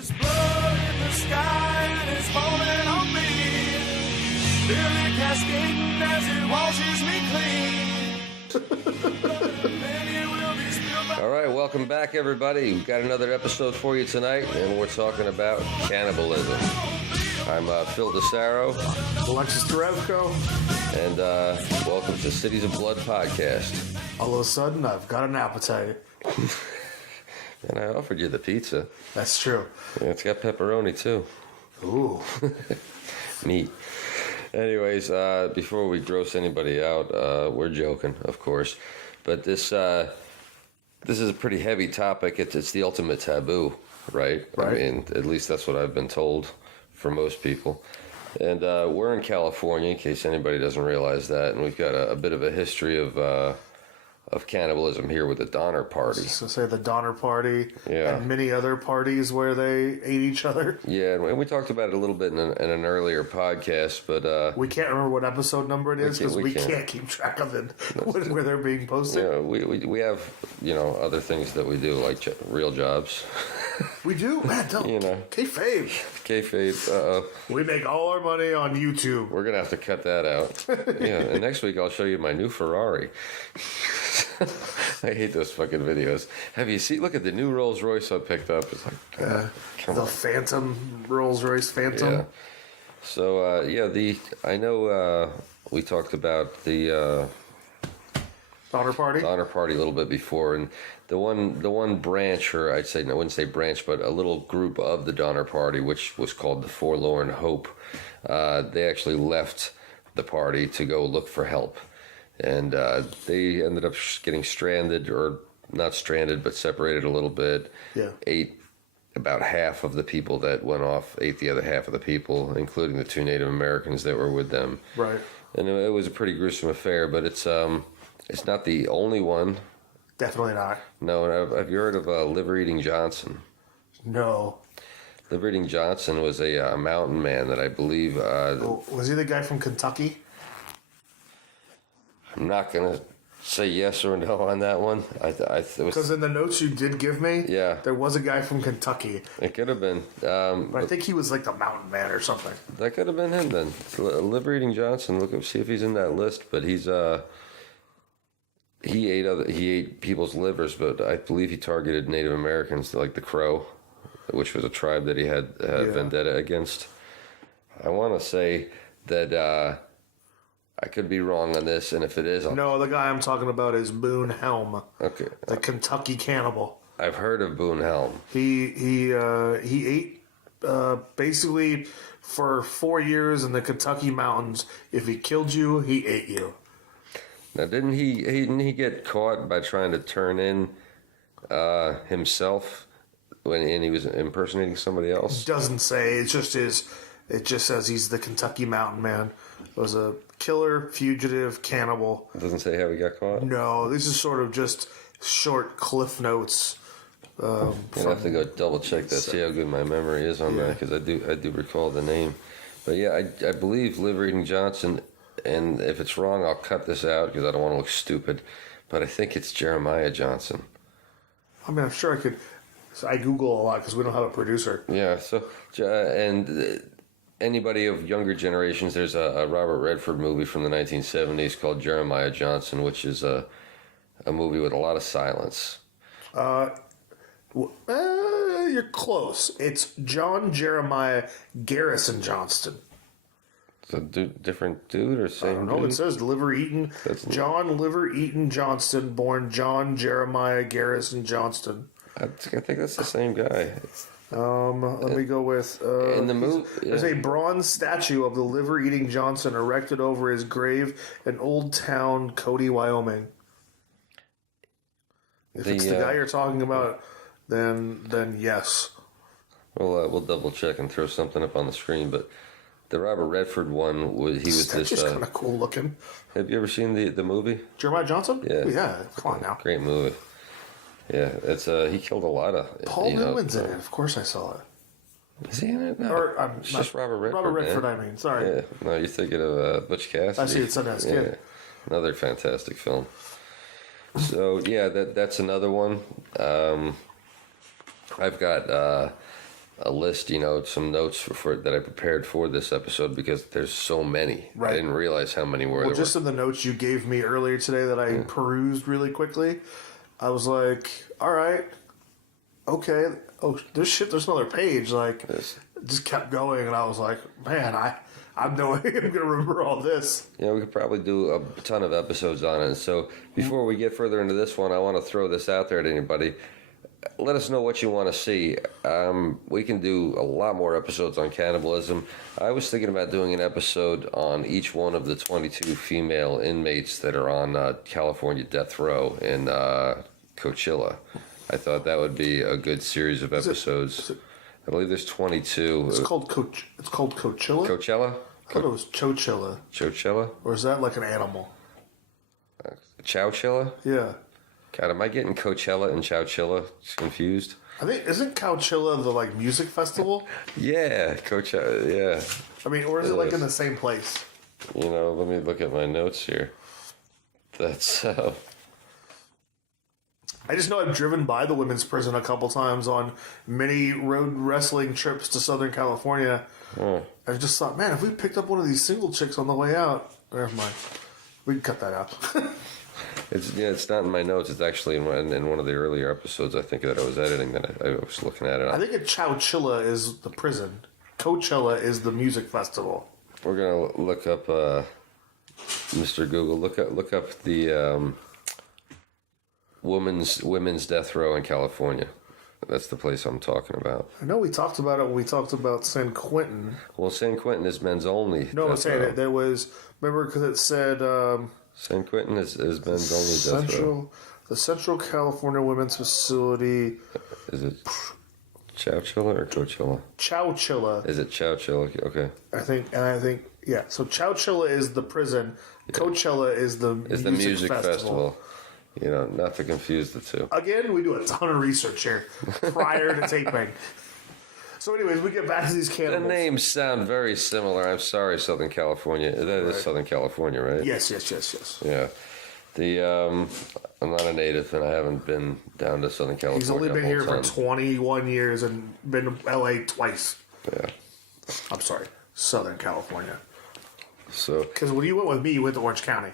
There's blood in the sky and it's falling on me. Nearly cascading as it washes me clean. All right, welcome back, everybody. We've got another episode for you tonight, and we're talking about cannibalism. I'm Phil DeSaro. Alexis Terevko. And welcome to Cities of Blood podcast. All of a sudden, I've got an appetite. And I offered you the pizza. That's true. Yeah, it's got pepperoni, too. Ooh. Meat. Anyways, before we gross anybody out, we're joking, of course. But this is a pretty heavy topic. It's the ultimate taboo, right? I mean, at least that's what I've been told for most people. And we're in California, in case anybody doesn't realize that. And we've got a bit of a history of cannibalism here with the Donner Party. So say the Donner Party Yeah. and many other parties where they ate each other. Yeah, and we talked about it a little bit in an earlier podcast, but... we can't remember what episode number it is because we can't. can't keep track of it where they're being posted. Yeah, we have, other things that we do, like real jobs. We do? Man, don't. Kayfabe. Kayfabe, We make all our money on YouTube. we're going to have to cut that out. Yeah, and next week I'll show you my new Ferrari. I hate those fucking videos. Have you seen? Look at the new Rolls Royce I picked up. It's like, come The on. Phantom, Rolls Royce Phantom. Yeah. So I know we talked about the Donner Party. Donner Party a little bit before, and the one branch, or I wouldn't say branch, but a little group of the Donner Party, which was called the Forlorn Hope. They actually left the party to go look for help. And they ended up getting stranded, or not stranded, but separated a little bit. Yeah. Ate about half of the people that went off, ate the other half of the people, including the 2 Native Americans that were with them. Right. And it was a pretty gruesome affair, but it's not the only one. Definitely not. No, and have you heard of Liver Eating Johnson? No. Liver Eating Johnson was a mountain man that I believe... Was he the guy from Kentucky? I'm not going to say yes or no on that one. Because in the notes you did give me, Yeah. there was a guy from Kentucky. It could have been. But I think he was like the mountain man or something. That could have been him then. Liver Eating Johnson. Look up, see if he's in that list. But he ate people's livers, but I believe he targeted Native Americans, like the Crow, which was a tribe that he had vendetta against. I want to say that I could be wrong on this, and if it is, No, the guy I'm talking about is Boone Helm, okay. the Kentucky cannibal. I've heard of Boone Helm. He ate basically for 4 years in the Kentucky mountains. If he killed you, he ate you. Now, didn't he get caught by trying to turn in himself when he was impersonating somebody else? Doesn't say. It just says he's the Kentucky mountain man. Was a killer, fugitive, cannibal. It doesn't say how he got caught. No, this is sort of just short cliff notes. I'll have to go double check that, see how good my memory is on that, because I do recall the name. But yeah, I believe Liver Eating Johnson, and if it's wrong, I'll cut this out because I don't want to look stupid. But I think it's Jeremiah Johnson. I mean, I'm sure I could. So I Google a lot because we don't have a producer. Yeah. So anybody of younger generations, there's a Robert Redford movie from the 1970s called Jeremiah Johnson, which is a movie with a lot of silence. You're close. It's John Jeremiah Garrison Johnston. It's a different dude or same I don't know. dude? It says Liver Eaton. John Liver Eaton Johnston, born John Jeremiah Garrison Johnston. I think that's the same guy. Let me go with... in the movie... There's a bronze statue of the liver-eating Johnson erected over his grave in Old Town, Cody, Wyoming. If it's the guy you're talking about, then yes. Well, we'll double check and throw something up on the screen. But the Robert Redford one, this. That's just kind of cool looking. Have you ever seen the movie? Jeremiah Johnson? Yeah. Oh, yeah. Come on now. Great movie. Yeah, it's he killed a lot of. Paul Newman's in it. Of course, I saw it. Is he in it? No. Or it's just Robert Redford. Robert Redford, man. I mean. Sorry. Yeah. No, you're thinking of Butch Cassidy. I see it Sundance Kid. Another fantastic film. So yeah, that's another one. I've got a list, some notes for that I prepared for this episode because there's so many. Right. I didn't realize how many were Well, there. just in the notes you gave me earlier today that I perused really quickly, I was like, all right, okay. Oh, there's another page. Like, just kept going, and I was like, man, I'm no way I'm going to remember all this. Yeah, we could probably do a ton of episodes on it. So before we get further into this one, I want to throw this out there to anybody. Let us know what you want to see. We can do a lot more episodes on cannibalism. I was thinking about doing an episode on each one of the 22 female inmates that are on California death row in Coachella. I thought that would be a good series of episodes. I believe there's 22. It's called Coachella? Coachella? I thought it was Chochilla. Chochilla? Or is that like an animal? Chowchilla? Yeah. God, am I getting Coachella and Chowchilla confused? I think, isn't Coachella the like music festival? Yeah, Coachella, yeah. I mean, or is it like in the same place? Let me look at my notes here. That's, I just know I've driven by the women's prison a couple times on many road wrestling trips to Southern California. I just thought, man, if we picked up one of these single chicks on the way out, never mind. We can cut that out. it's not in my notes. It's actually in one of the earlier episodes, I think, that I was editing that I was looking at it. I think Chowchilla is the prison. Coachella is the music festival. We're going to look up, Mr. Google, look up the women's death row in California. That's the place I'm talking about. I know we talked about it when we talked about San Quentin. Well, San Quentin is men's only. No, I'm saying it. There was, remember, because it said San Quentin is men's only death row. The Central California Women's Facility. Is it Chowchilla or Coachella? Chowchilla. Is it Chowchilla? Okay. I think, yeah. So Chowchilla is the prison. Yeah. Coachella is the music festival. Not to confuse the two. Again, we do a ton of research here prior to taping. So anyways, we get back to these cannibals. The names sound very similar. I'm sorry, Southern California. That is Southern California, right? Yes. Yeah. I'm not a native, and I haven't been down to Southern California. He's only been here for 21 years and been to L.A. twice. Yeah. I'm sorry, Southern California. So. Because when you went with me, you went to Orange County.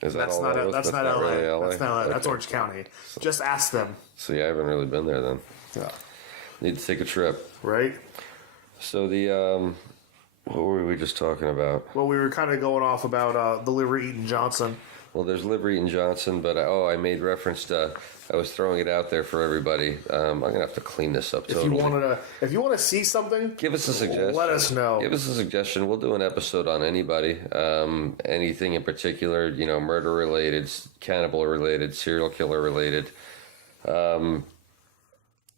That's not LA. Really LA. That's Orange County. Just ask them. So yeah, I haven't really been there then. Yeah. Need to take a trip. Right. So what were we just talking about? Well, we were kind of going off about the Liver Eaton Johnson. Well, there's Liver Eaton Johnson, but I made reference to. I was throwing it out there for everybody. I'm gonna have to clean this up totally. If you want to see something, give us a suggestion. Let us know. Give us a suggestion. We'll do an episode on anybody, anything in particular. Murder related, cannibal related, serial killer related,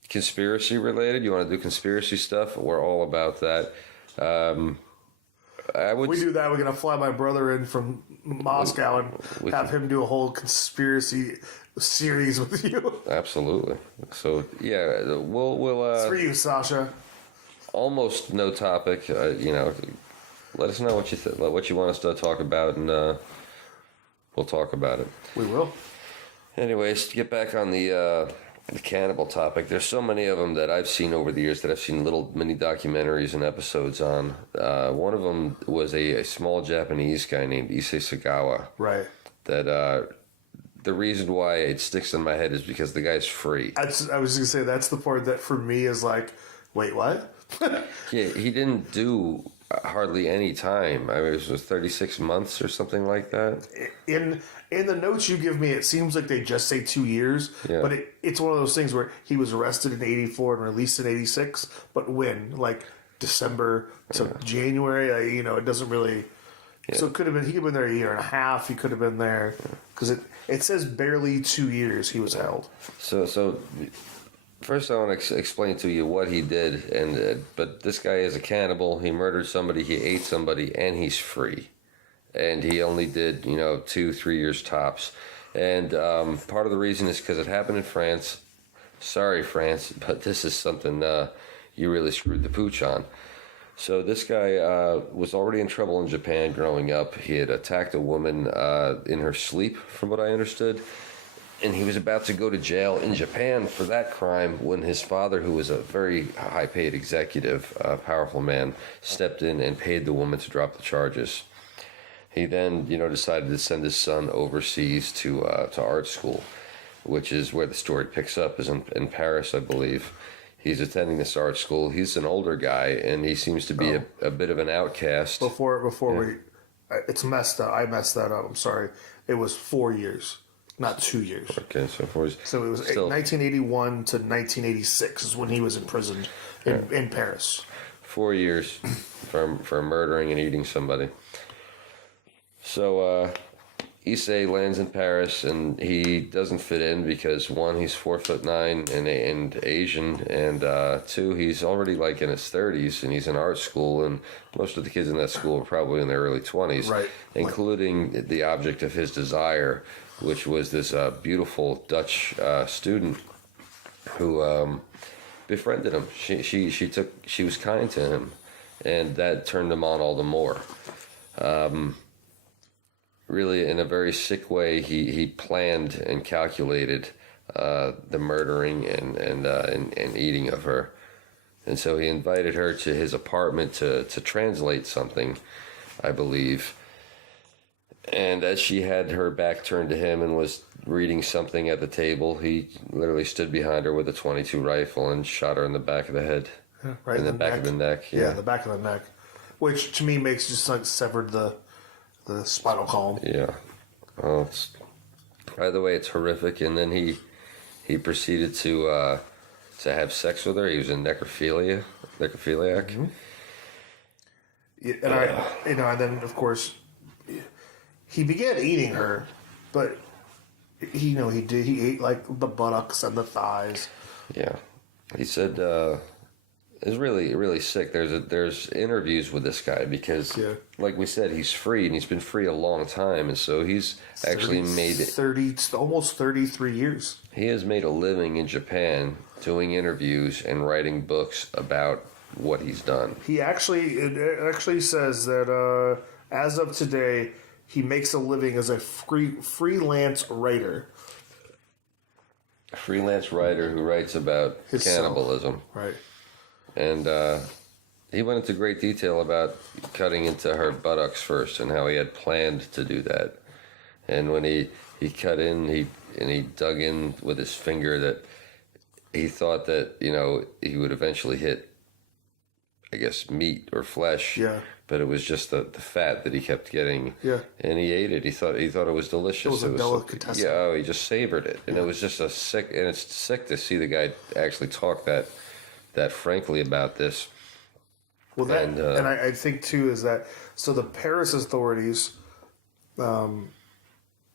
conspiracy related. You want to do conspiracy stuff? We're all about that. We do that. We're gonna fly my brother in from Moscow and have him do a whole conspiracy series with you. Absolutely. So yeah, we'll. It's for you, Sasha. Almost no topic. Let us know what you want us to talk about, and we'll talk about it. We will. Anyways, to get back on the cannibal topic, there's so many of them that I've seen over the years that I've seen little mini documentaries and episodes on. One of them was a small Japanese guy named Issei Sagawa. Right. That the reason why it sticks in my head is because the guy's free. I was going to say that's the part that for me is like, wait, what? Yeah, he didn't do hardly any time. I mean, it was 36 months or something like that. In the notes you give me, it seems like they just say 2 years, but it's one of those things where he was arrested in 84 and released in 86, but when? Like December to January? It doesn't really... Yeah. So he could have been there a year and a half. He could have been there because it says barely 2 years he was held. So first I want to explain to you what he did, but this guy is a cannibal. He murdered somebody, he ate somebody, and he's free. And he only did 2-3 years tops. And part of the reason is because it happened in France. Sorry, France, but this is something you really screwed the pooch on. So this guy was already in trouble in Japan growing up. He had attacked a woman in her sleep, from what I understood. and he was about to go to jail in Japan for that crime when his father, who was a very high-paid executive, powerful man, stepped in and paid the woman to drop the charges. He then, decided to send his son overseas to art school, which is where the story picks up, is in Paris, I believe. He's attending this art school. He's an older guy, and he seems to be a bit of an outcast. Before we, it's messed up. I messed that up. I'm sorry. It was 4 years, not 2 years. Okay, so 4 years. So it was 1981 to 1986 is when he was imprisoned in Paris. 4 years for murdering and eating somebody. So Issei lands in Paris, and he doesn't fit in because, one, he's 4'9" and Asian, and two, he's already like in his 30s, and he's in art school, and most of the kids in that school are probably in their early 20s, right? Including the object of his desire, which was this beautiful Dutch student who befriended him. She was kind to him, and that turned him on all the more. Really, in a very sick way, he planned and calculated the murdering and eating of her, and so he invited her to his apartment to translate something, I believe. And as she had her back turned to him and was reading something at the table, he literally stood behind her with a .22 rifle and shot her in the back of the head, right in the back of the neck. Yeah, the back of the neck, which to me makes just like severed the spinal column. Yeah. Well, by the way, it's horrific. And then he proceeded to have sex with her. He was a necrophiliac. Mm-hmm. Yeah, and then of course he began eating her, but he ate like the buttocks and the thighs. Yeah, he said it's really, really sick. There's interviews with this guy because, like we said, he's free, and he's been free a long time, and so he's actually made almost 33 years. He has made a living in Japan doing interviews and writing books about what he's done. It actually says that as of today, he makes a living as a freelance writer. A freelance writer who writes about cannibalism. Right. And he went into great detail about cutting into her buttocks first and how he had planned to do that. And when he cut in, he dug in with his finger, that he thought that, he would eventually hit, I guess, meat or flesh. Yeah. But it was just the fat that he kept getting. Yeah. And he ate it. He thought it was delicious. It was a delicatessen. Yeah, he just savored it. And it was just it's sick to see the guy actually talk that frankly about this. Well, and I think too is that, so the Paris authorities, when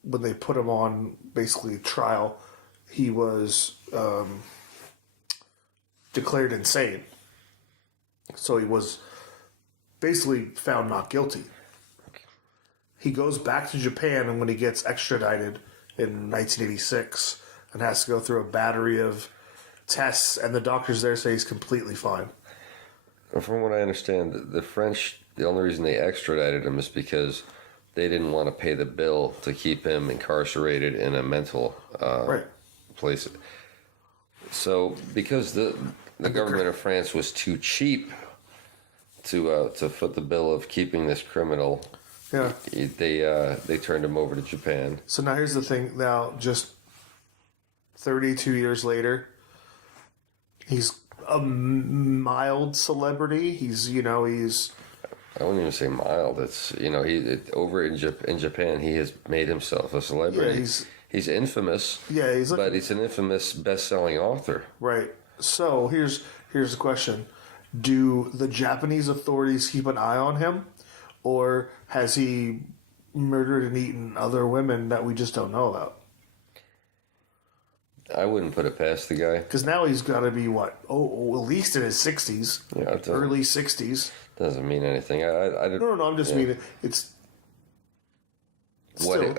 they put him on basically trial, he was declared insane. So he was basically found not guilty. He goes back to Japan, and when he gets extradited in 1986 and has to go through a battery of tests, and the doctors there say he's completely fine. From what I understand, the French, the only reason they extradited him is because they didn't want to pay the bill to keep him incarcerated in a mental place. So because the government of France was too cheap to foot the bill of keeping this criminal, they turned him over to Japan. So now here's the thing. Now, just 32 years later, he's a mild celebrity. He's I wouldn't even say mild. It's over in Japan, he has made himself a celebrity. Yeah, he's infamous. Yeah, but he's an infamous best-selling author. Right. So here's the question: do the Japanese authorities keep an eye on him, or has he murdered and eaten other women that we just don't know about? I wouldn't put it past the guy. Because now he's got to be at least in his 60s, early 60s. Doesn't mean anything. No. I'm just meaning it's.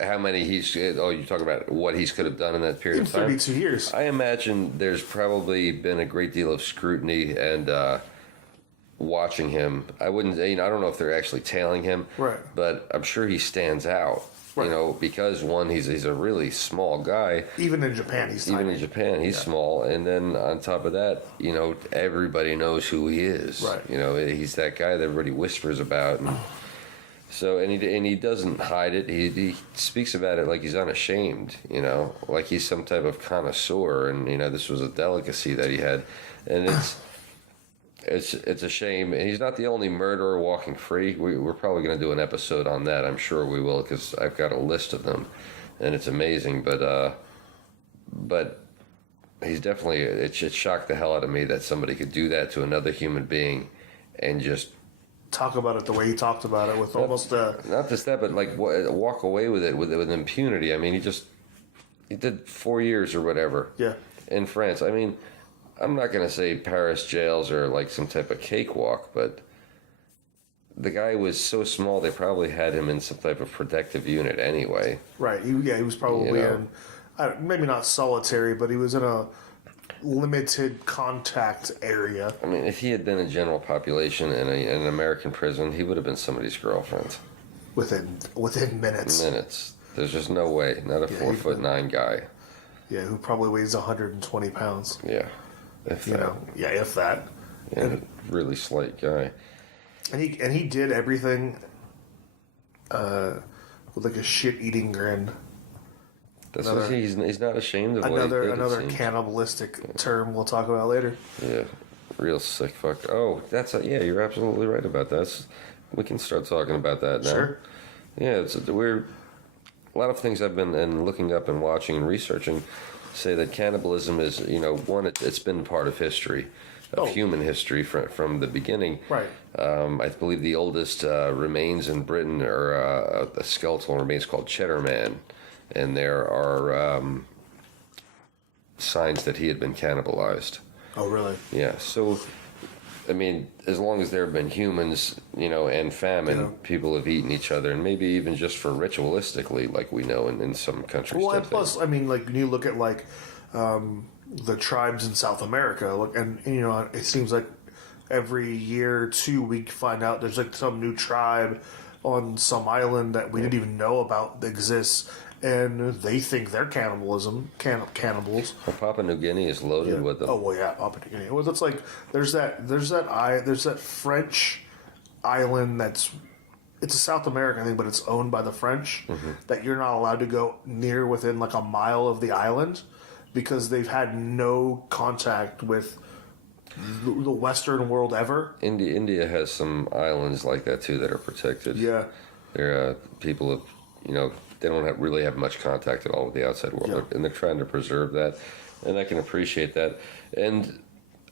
How many he's? Oh, you're talking about what he could have done in that period of time. 32 years. I imagine there's probably been a great deal of scrutiny and watching him. I wouldn't. I don't know if they're actually tailing him, Right. But I'm sure he stands out. Right. Because one, he's a really small guy. Even in Japan, he's Even tiny. in Japan, he's small, and then on top of that, everybody knows who he is. Right. He's that guy that everybody whispers about. And so, and he doesn't hide it. He speaks about it like he's unashamed. Like he's some type of connoisseur, and this was a delicacy that he had, and it's a shame. And he's not the only murderer walking free. We're probably going to do an episode on that. I'm sure we will, because I've got a list of them, and it's amazing. But he's definitely. It shocked the hell out of me that somebody could do that to another human being, and just talk about it the way he talked about it with almost not just that, but like walk away with it with impunity. I mean, he did 4 years or whatever. Yeah. In France. I mean, I'm not going to say Paris jails are like some type of cakewalk, but the guy was so small they probably had him in some type of protective unit anyway. Right. He was probably in, maybe not solitary, but he was in a limited contact area. I mean, if he had been a general population in an American prison, he would have been somebody's girlfriend. Within minutes. There's just no way. Not a 4'9" guy. Yeah, who probably weighs 120 pounds. Yeah. If that. If that. Yeah, really slight guy. And he did everything with like a shit-eating grin. That's what he's not ashamed of what he did, another cannibalistic term we'll talk about later. Yeah, real sick fuck. Oh, you're absolutely right about that. We can start talking about that now. Sure. Yeah, a lot of things I've been looking up and watching and researching say that cannibalism is, one, it's been part of history, of human history from the beginning. Right. I believe the oldest remains in Britain are a skeletal remains called Cheddar Man, and there are signs that he had been cannibalized. Oh, really? Yeah. So, I mean, as long as there have been humans, and famine, people have eaten each other, and maybe even just for ritualistically, like we know in some countries. Well, and plus, I mean, like when you look at like the tribes in South America, and it seems like every year or two we find out there's like some new tribe on some island that we didn't even know about that exists, and they think they're cannibals. Well, Papua New Guinea is loaded with them. Oh well, yeah, Papua New Guinea. Well, it's like there's that French island it's a South American thing, but it's owned by the French. That you're not allowed to go near within like a mile of the island because they've had no contact with the Western world ever. India has some islands like that too that are protected. Yeah, they're people of they don't really have much contact at all with the outside world, and they're trying to preserve that, and I can appreciate that. And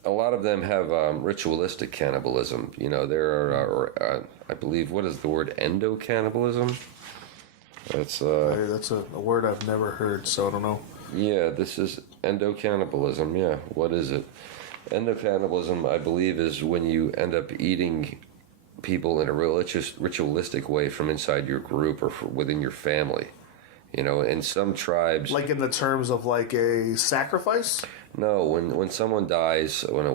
a lot of them have ritualistic cannibalism. There are, I believe, what is the word, endocannibalism? That's a word I've never heard, so I don't know. Yeah, this is endocannibalism. Yeah, what is it? Endocannibalism, I believe, is when you end up eating people in a ritualistic way from inside your group or within your family. In some tribes, like in the terms of like a sacrifice. No, when someone dies, when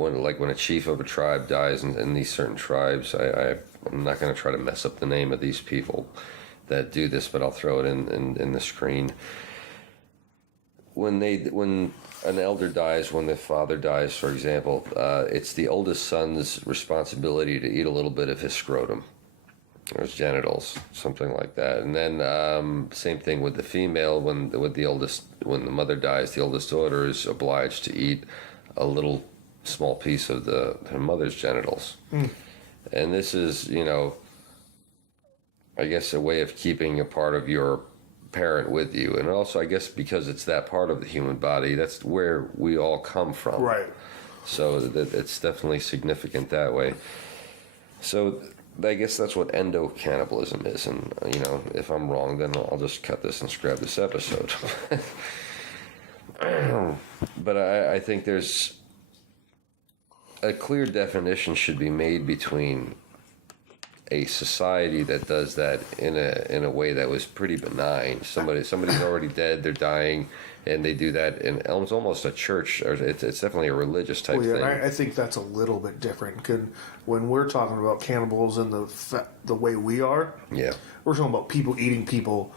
a chief of a tribe dies in these certain tribes, I'm not going to try to mess up the name of these people that do this, but I'll throw it in the screen. When an elder dies, when the father dies, for example, it's the oldest son's responsibility to eat a little bit of his scrotum or his genitals, something like that. And then same thing with the female. When the mother dies, the oldest daughter is obliged to eat a little small piece of her mother's genitals. And this is, I guess, a way of keeping a part of your parent with you, and also I guess because it's that part of the human body, that's where we all come from, right? So it's definitely significant that way. So I guess that's what endocannibalism is, and if I'm wrong, then I'll just cut this and scrap this episode. But I think there's a clear definition should be made between a society that does that in a way that was pretty benign. Somebody's already dead, they're dying, and they do that in almost a church, or it's definitely a religious type Well, yeah, thing. I think that's a little bit different. 'Cause when we're talking about cannibals and the way we are, Yeah, we're talking about people eating people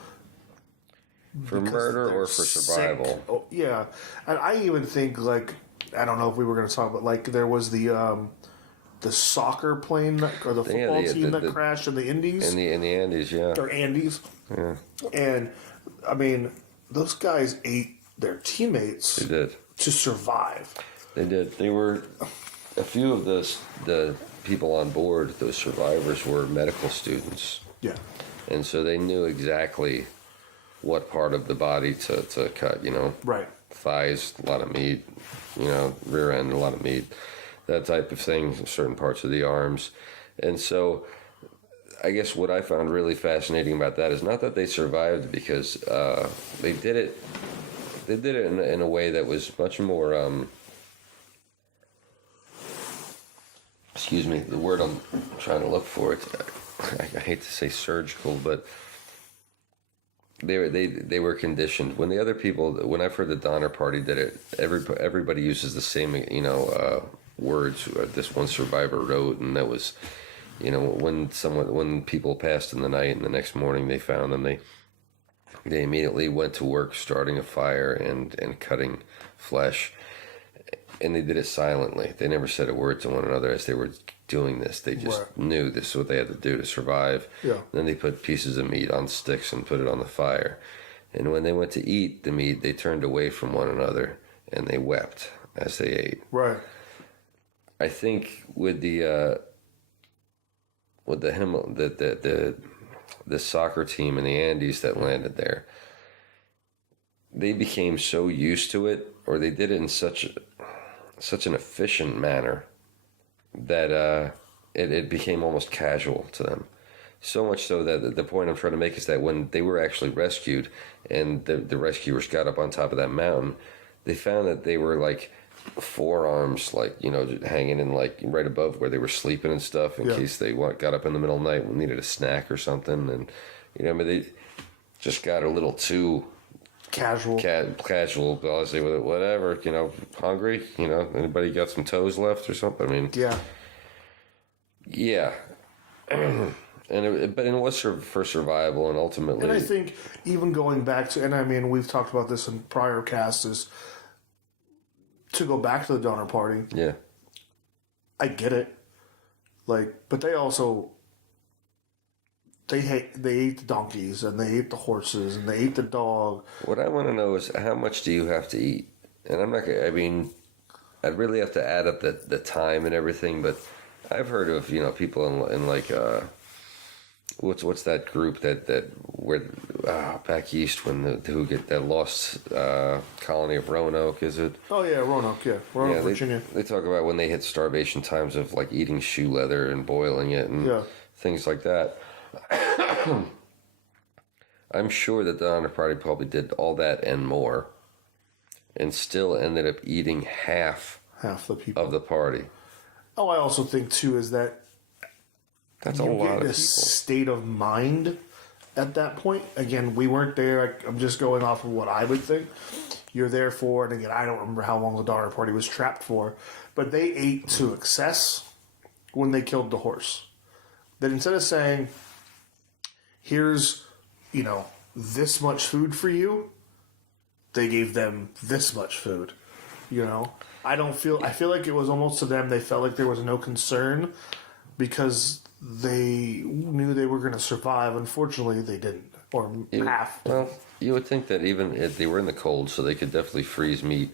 for because murder they're or for survival. sick. Oh, yeah, and I even think like I don't know if we were going to talk, but like there was the soccer plane or the football team that crashed in the Indies. In the Andes, yeah. Or Andes. Yeah. And I mean, those guys ate their teammates They did. to survive. They did. They were a few of the people on board. Those survivors were medical students, Yeah. and so they knew exactly what part of the body to cut. You know, Right. thighs, a lot of meat. You know, rear end, a lot of meat. That type of thing. Certain parts of the arms, and so. I guess what I found really fascinating about that is not that they survived because they did it. They did it in a way that was much more. Excuse me, the word I'm trying to look for. I hate to say surgical, but they were conditioned. When the other people, when I've heard the Donner Party did it, everybody uses the same words. This one survivor wrote, and that was. You know, when people passed in the night and the next morning they found them, they immediately went to work starting a fire and cutting flesh, and they did it silently. They never said a word to one another as they were doing this. They just knew this is what they had to do to survive. Yeah. Then they put pieces of meat on sticks and put it on the fire. And when they went to eat the meat, they turned away from one another and they wept as they ate. Right. I think with the soccer team in the Andes that landed there, they became so used to it, or they did it in such an efficient manner that it became almost casual to them. So much so that the point I'm trying to make is that when they were actually rescued and the rescuers got up on top of that mountain, they found that they were like forearms, like, you know, hanging in like right above where they were sleeping and stuff in case they got up in the middle of the night and needed a snack or something. And, you know, I mean, they just got a little too Casual. Casual, I'll say with it, whatever, you know, hungry, you know, anybody got some toes left or something? I mean, yeah. But it was for survival, and ultimately. And I think even going back to, and I mean, we've talked about this in prior casts, is to go back to the Donner Party. Yeah. I get it. Like, but they also, they ate the donkeys, and they ate the horses, and they ate the dog. What I want to know is how much do you have to eat? And I'm not gonna, I mean, I'd really have to add up the time and everything, but I've heard of, you know, people in like, what's that group that where back east when that lost colony of Roanoke, is it? Oh yeah, Roanoke, Roanoke, Virginia. They talk about when they hit starvation times of like eating shoe leather and boiling it and things like that. I'm sure that the Donner Party probably did all that and more, and still ended up eating half the people of the party. Oh, I also think too is that that's a lot of people. State of mind at that point. Again, we weren't there. I'm just going off of what I would think. You're there for, and again, I don't remember how long the Donner Party was trapped for, but they ate to excess when they killed the horse. That instead of saying, here's, you know, this much food for you, they gave them this much food. You know, I feel like it was almost to them, they felt like there was no concern because they knew they were going to survive. Unfortunately, they didn't, or half. Well, you would think that even if they were in the cold, so they could definitely freeze meat.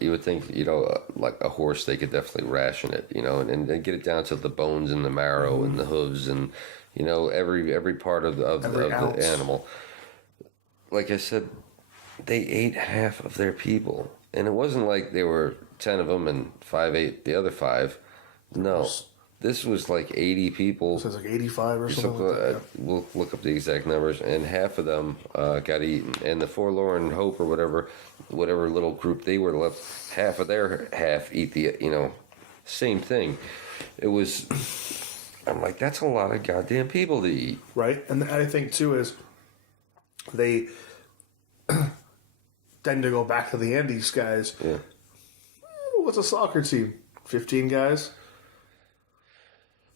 You would think, you know, like a horse, they could definitely ration it, you know, and get it down to the bones and the marrow and the hooves and, you know, every part of the animal. Like I said, they ate half of their people, and it wasn't like there were 10 of them and 5 ate the other 5. No, this was like 80 people. So it's like 85 or something like that. We'll look up the exact numbers, and half of them got eaten, and the Forlorn Hope or whatever little group they were left, half of their half eat the, you know, same thing. It was I'm like, that's a lot of goddamn people to eat. right? And I think too is they tend to go back to the Andes guys. Yeah. What's a soccer team? 15 guys.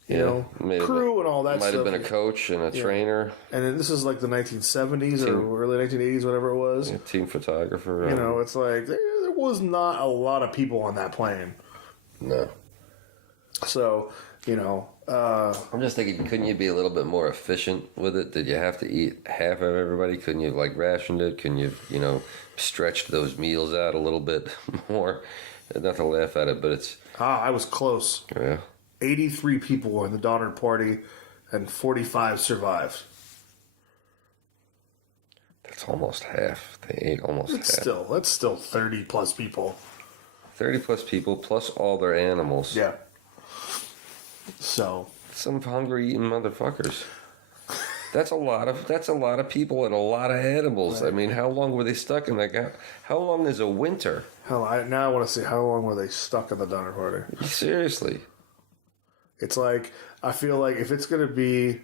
You know, May have crew been- and all that Might stuff. have been a coach and a trainer, And then this is like the 1970s or early 1980s, whatever it was. a team photographer. You know, it's like there was not a lot of people on that plane. No. So, you know, I'm just thinking, couldn't you be a little bit more efficient with it? Did you have to eat half of everybody? Couldn't you like rationed it? Couldn't you, stretch those meals out a little bit more? Not to laugh at it, but it's I was close. yeah. 83 people were in the Donner Party, and 45 survived. That's almost half. They ate almost half. That's still 30 plus people. 30 plus people plus all their animals. Yeah. So Some hungry eating motherfuckers. That's a lot of people and a lot of animals. I mean, how long were they stuck in that? How long is a winter? now I want to see how long were they stuck in the Donner Party. Seriously. It's like I feel like if it's gonna be,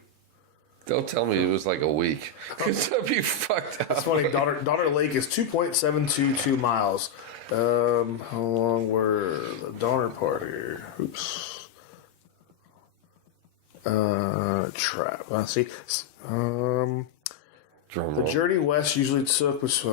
Don't tell me it was like a week. Because that'd be fucked up. it's funny. Donner Lake is 2.722 miles. How long were the Donner Party? Oops. Trap. Let's see. Drum The roll. journey west usually took. This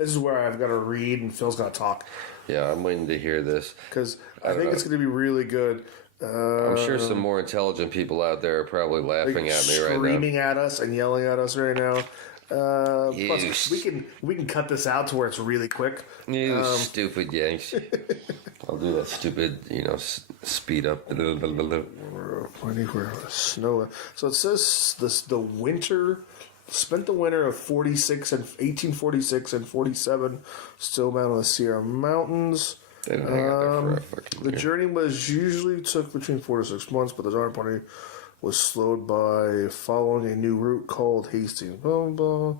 is where I've got to read, and Phil's gonna talk Yeah, I'm waiting to hear this. because I don't think know. it's gonna be really good. I'm sure some more intelligent people out there are probably laughing at me right now. Screaming at us and yelling at us right now. Plus, Yes. we can cut this out to where it's really quick. You stupid Yanks. I'll do that stupid, speed up. Plenty for snow. So it says the winter spent the winter of 1846 and 47 snowbound on the Sierra Mountains. They don't hang out there for a fucking The year. journey was usually took between 4 to 6 months, but the Donner Party was slowed by following a new route called Hastings. Blah, blah.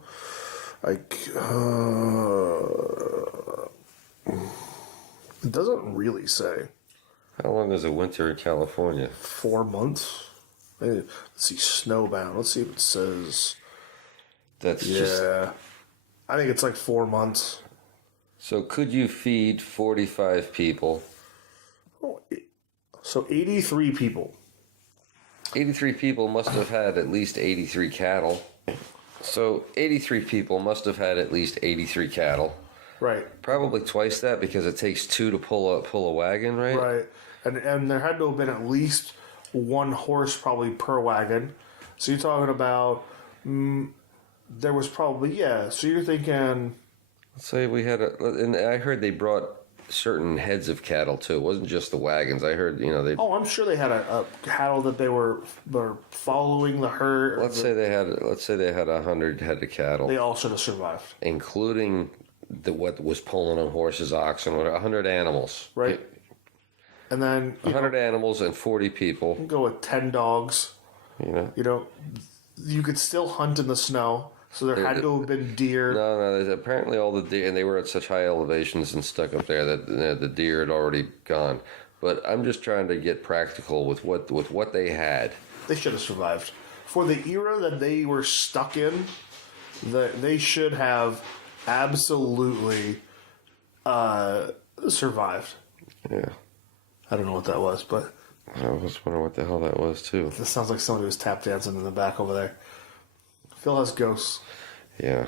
It doesn't really say. How long is a winter in California? 4 months. Let's see, snowbound. Let's see if it says. That's just. Yeah, I think it's like 4 months. So could you feed 45 people? So 83 people. 83 people must have had at least 83 cattle. So 83 people must have had at least 83 cattle. Right. Probably twice that because it takes two to pull a wagon, right? Right. And there had to have been at least one horse probably per wagon. So you're talking about there was probably so you're thinking Let's say we had and I heard they brought certain heads of cattle too. It wasn't just the wagons. I heard, they. oh, I'm sure they had a cattle that they were following the herd. Let's say they had 100 head of cattle, they all should have survived. including what was pulling on horses, oxen, 100 animals. Right. And then 100 animals and 40 people. go with 10 dogs. You could still hunt in the snow. So there had to have been deer. No. Apparently all the deer, and they were at such high elevations and stuck up there that the deer had already gone. But I'm just trying to get practical with what they had. They should have survived. For the era that they were stuck in, they should have absolutely survived. Yeah. I don't know what that was, but I was wondering what the hell that was too. this sounds like somebody was tap dancing in the back over there. Phil has ghosts. Yeah.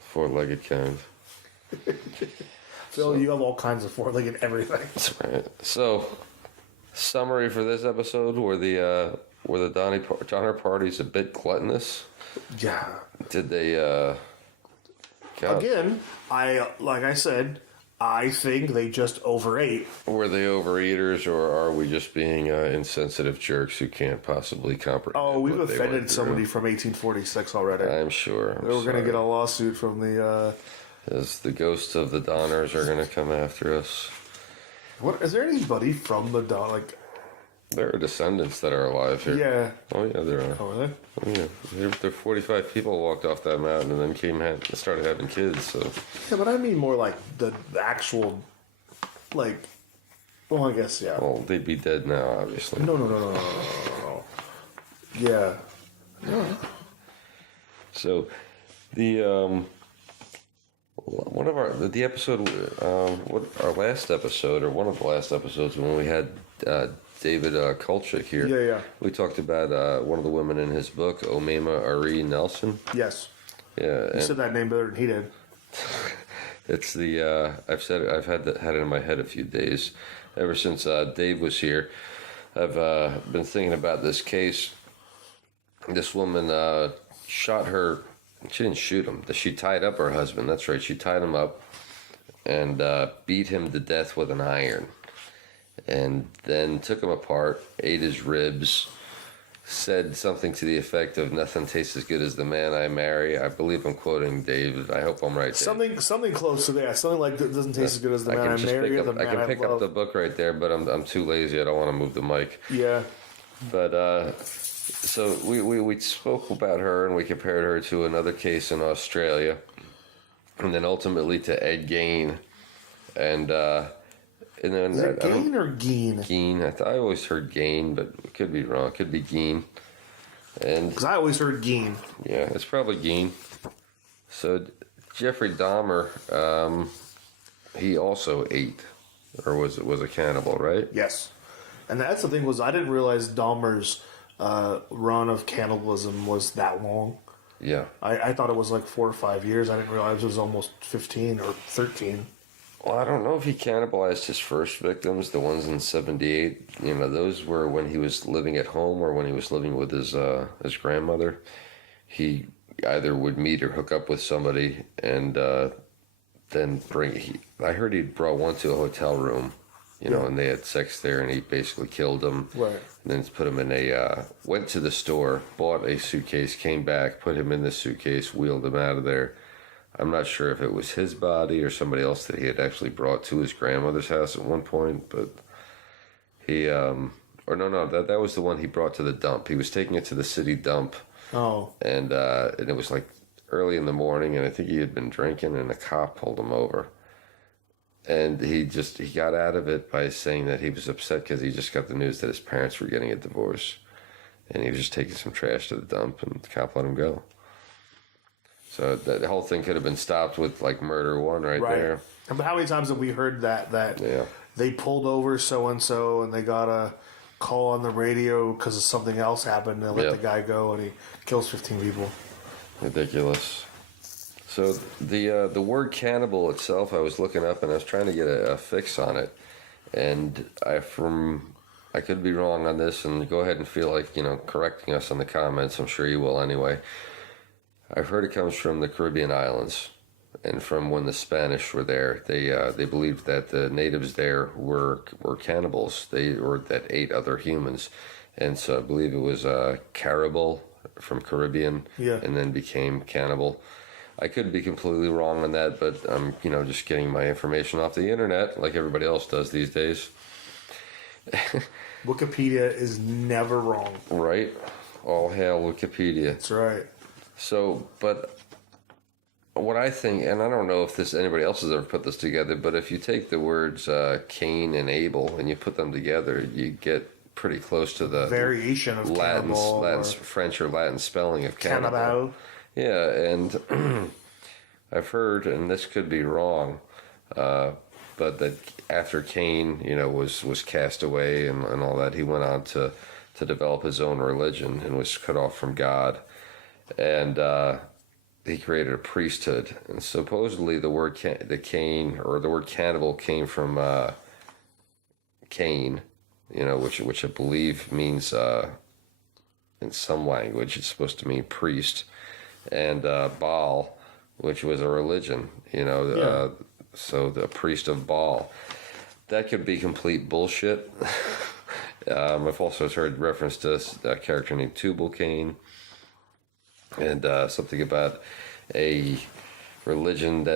Four-legged kind. Phil, you have all kinds of four-legged everything. That's right. So, summary for this episode: were the Donner Parties a bit gluttonous? Yeah. Did they? Again, like I said, I think they just overate. Were they overeaters, or are we just being insensitive jerks who can't possibly comprehend? Oh, we've what they went offended through? somebody from 1846 already. I'm sure. We're going to get a lawsuit from the. As the ghosts of the Donners are going to come after us. What is there anybody from the Don? Like, There are descendants that are alive here. yeah. Oh yeah, there are. Oh, are they? Oh, yeah, there 45 people walked off that mountain and then started having kids. So Yeah, but I mean more like the actual, like Well, I guess, yeah. Well, they'd be dead now, obviously. No. Yeah. So, the one of the episode, our last episode, or one of the last episodes when we had David Kulchik here. Yeah. We talked about one of the women in his book, Omema Ari Nelson. Yes. Yeah. You said that name better than he did. It's the I've had it in my head a few days, ever since Dave was here. I've been thinking about this case. This woman shot her. She didn't shoot him. She tied up her husband. That's right. She tied him up and beat him to death with an iron, and then took him apart, ate his ribs, said something to the effect of "Nothing tastes as good as the man I marry." I believe I'm quoting David. I hope I'm right. Dave. Something close to that. Something like that doesn't taste as good as the man I marry or the man I love. I can pick up the book right there, but I'm too lazy. I don't want to move the mic. Yeah. But so we spoke about her, and we compared her to another case in Australia, and then ultimately to Ed Gein, and then Is it Gein or Geen? Gein. I always heard Gein, but it could be wrong. It could be Gein. And Because I always heard Geen. yeah, it's probably Gein. So Jeffrey Dahmer, he also ate, or was a cannibal, right? Yes. And that's the thing was I didn't realize Dahmer's run of cannibalism was that long. Yeah. I thought it was like 4 or 5 years. I didn't realize it was almost 15 or 13. Well, I don't know if he cannibalized his first victims, the ones in '78. You know, those were when he was living at home or when he was living with his grandmother. He either would meet or hook up with somebody and then I heard he brought one to a hotel room, you know, and they had sex there, and he basically killed him. Right. And then put him in went to the store, bought a suitcase, came back, put him in the suitcase, wheeled him out of there. I'm not sure if it was his body or somebody else that he had actually brought to his grandmother's house at one point, but he, that was the one he brought to the dump. He was taking it to the city dump. Oh. And it was like early in the morning, and I think he had been drinking, and a cop pulled him over. And he got out of it by saying that he was upset because he just got the news that his parents were getting a divorce. And he was just taking some trash to the dump, and the cop let him go. So the whole thing could have been stopped with like murder one right there. But how many times have we heard that they pulled over so-and-so and they got a call on the radio because of something else happened and they let the guy go and he kills 15 people. Ridiculous. So the word cannibal itself, I was looking up and I was trying to get a fix on it, and I could be wrong on this, and go ahead and feel like correcting us in the comments. I'm sure you will anyway. I've heard it comes from the Caribbean islands, and from when the Spanish were there, they believed that the natives there were cannibals. That ate other humans, and so I believe it was Caribal from Caribbean, and then became cannibal. I could be completely wrong on that, but I'm just getting my information off the internet like everybody else does these days. Wikipedia is never wrong. Right? All hail Wikipedia. That's right. So, but what I think, and I don't know if anybody else has ever put this together, but if you take the words Cain and Abel and you put them together, you get pretty close to the variation of Latin, French or Latin spelling of cannibal. Yeah, and I've heard, and this could be wrong, but that after Cain, was cast away and all that, he went on to develop his own religion and was cut off from God. And he created a priesthood, and supposedly the word Cain or the word cannibal came from Cain, which I believe means in some language it's supposed to mean priest, and Baal, which was a religion, so the priest of Baal. That could be complete bullshit. I've also heard reference to a character named Tubal Cain. And something about a religion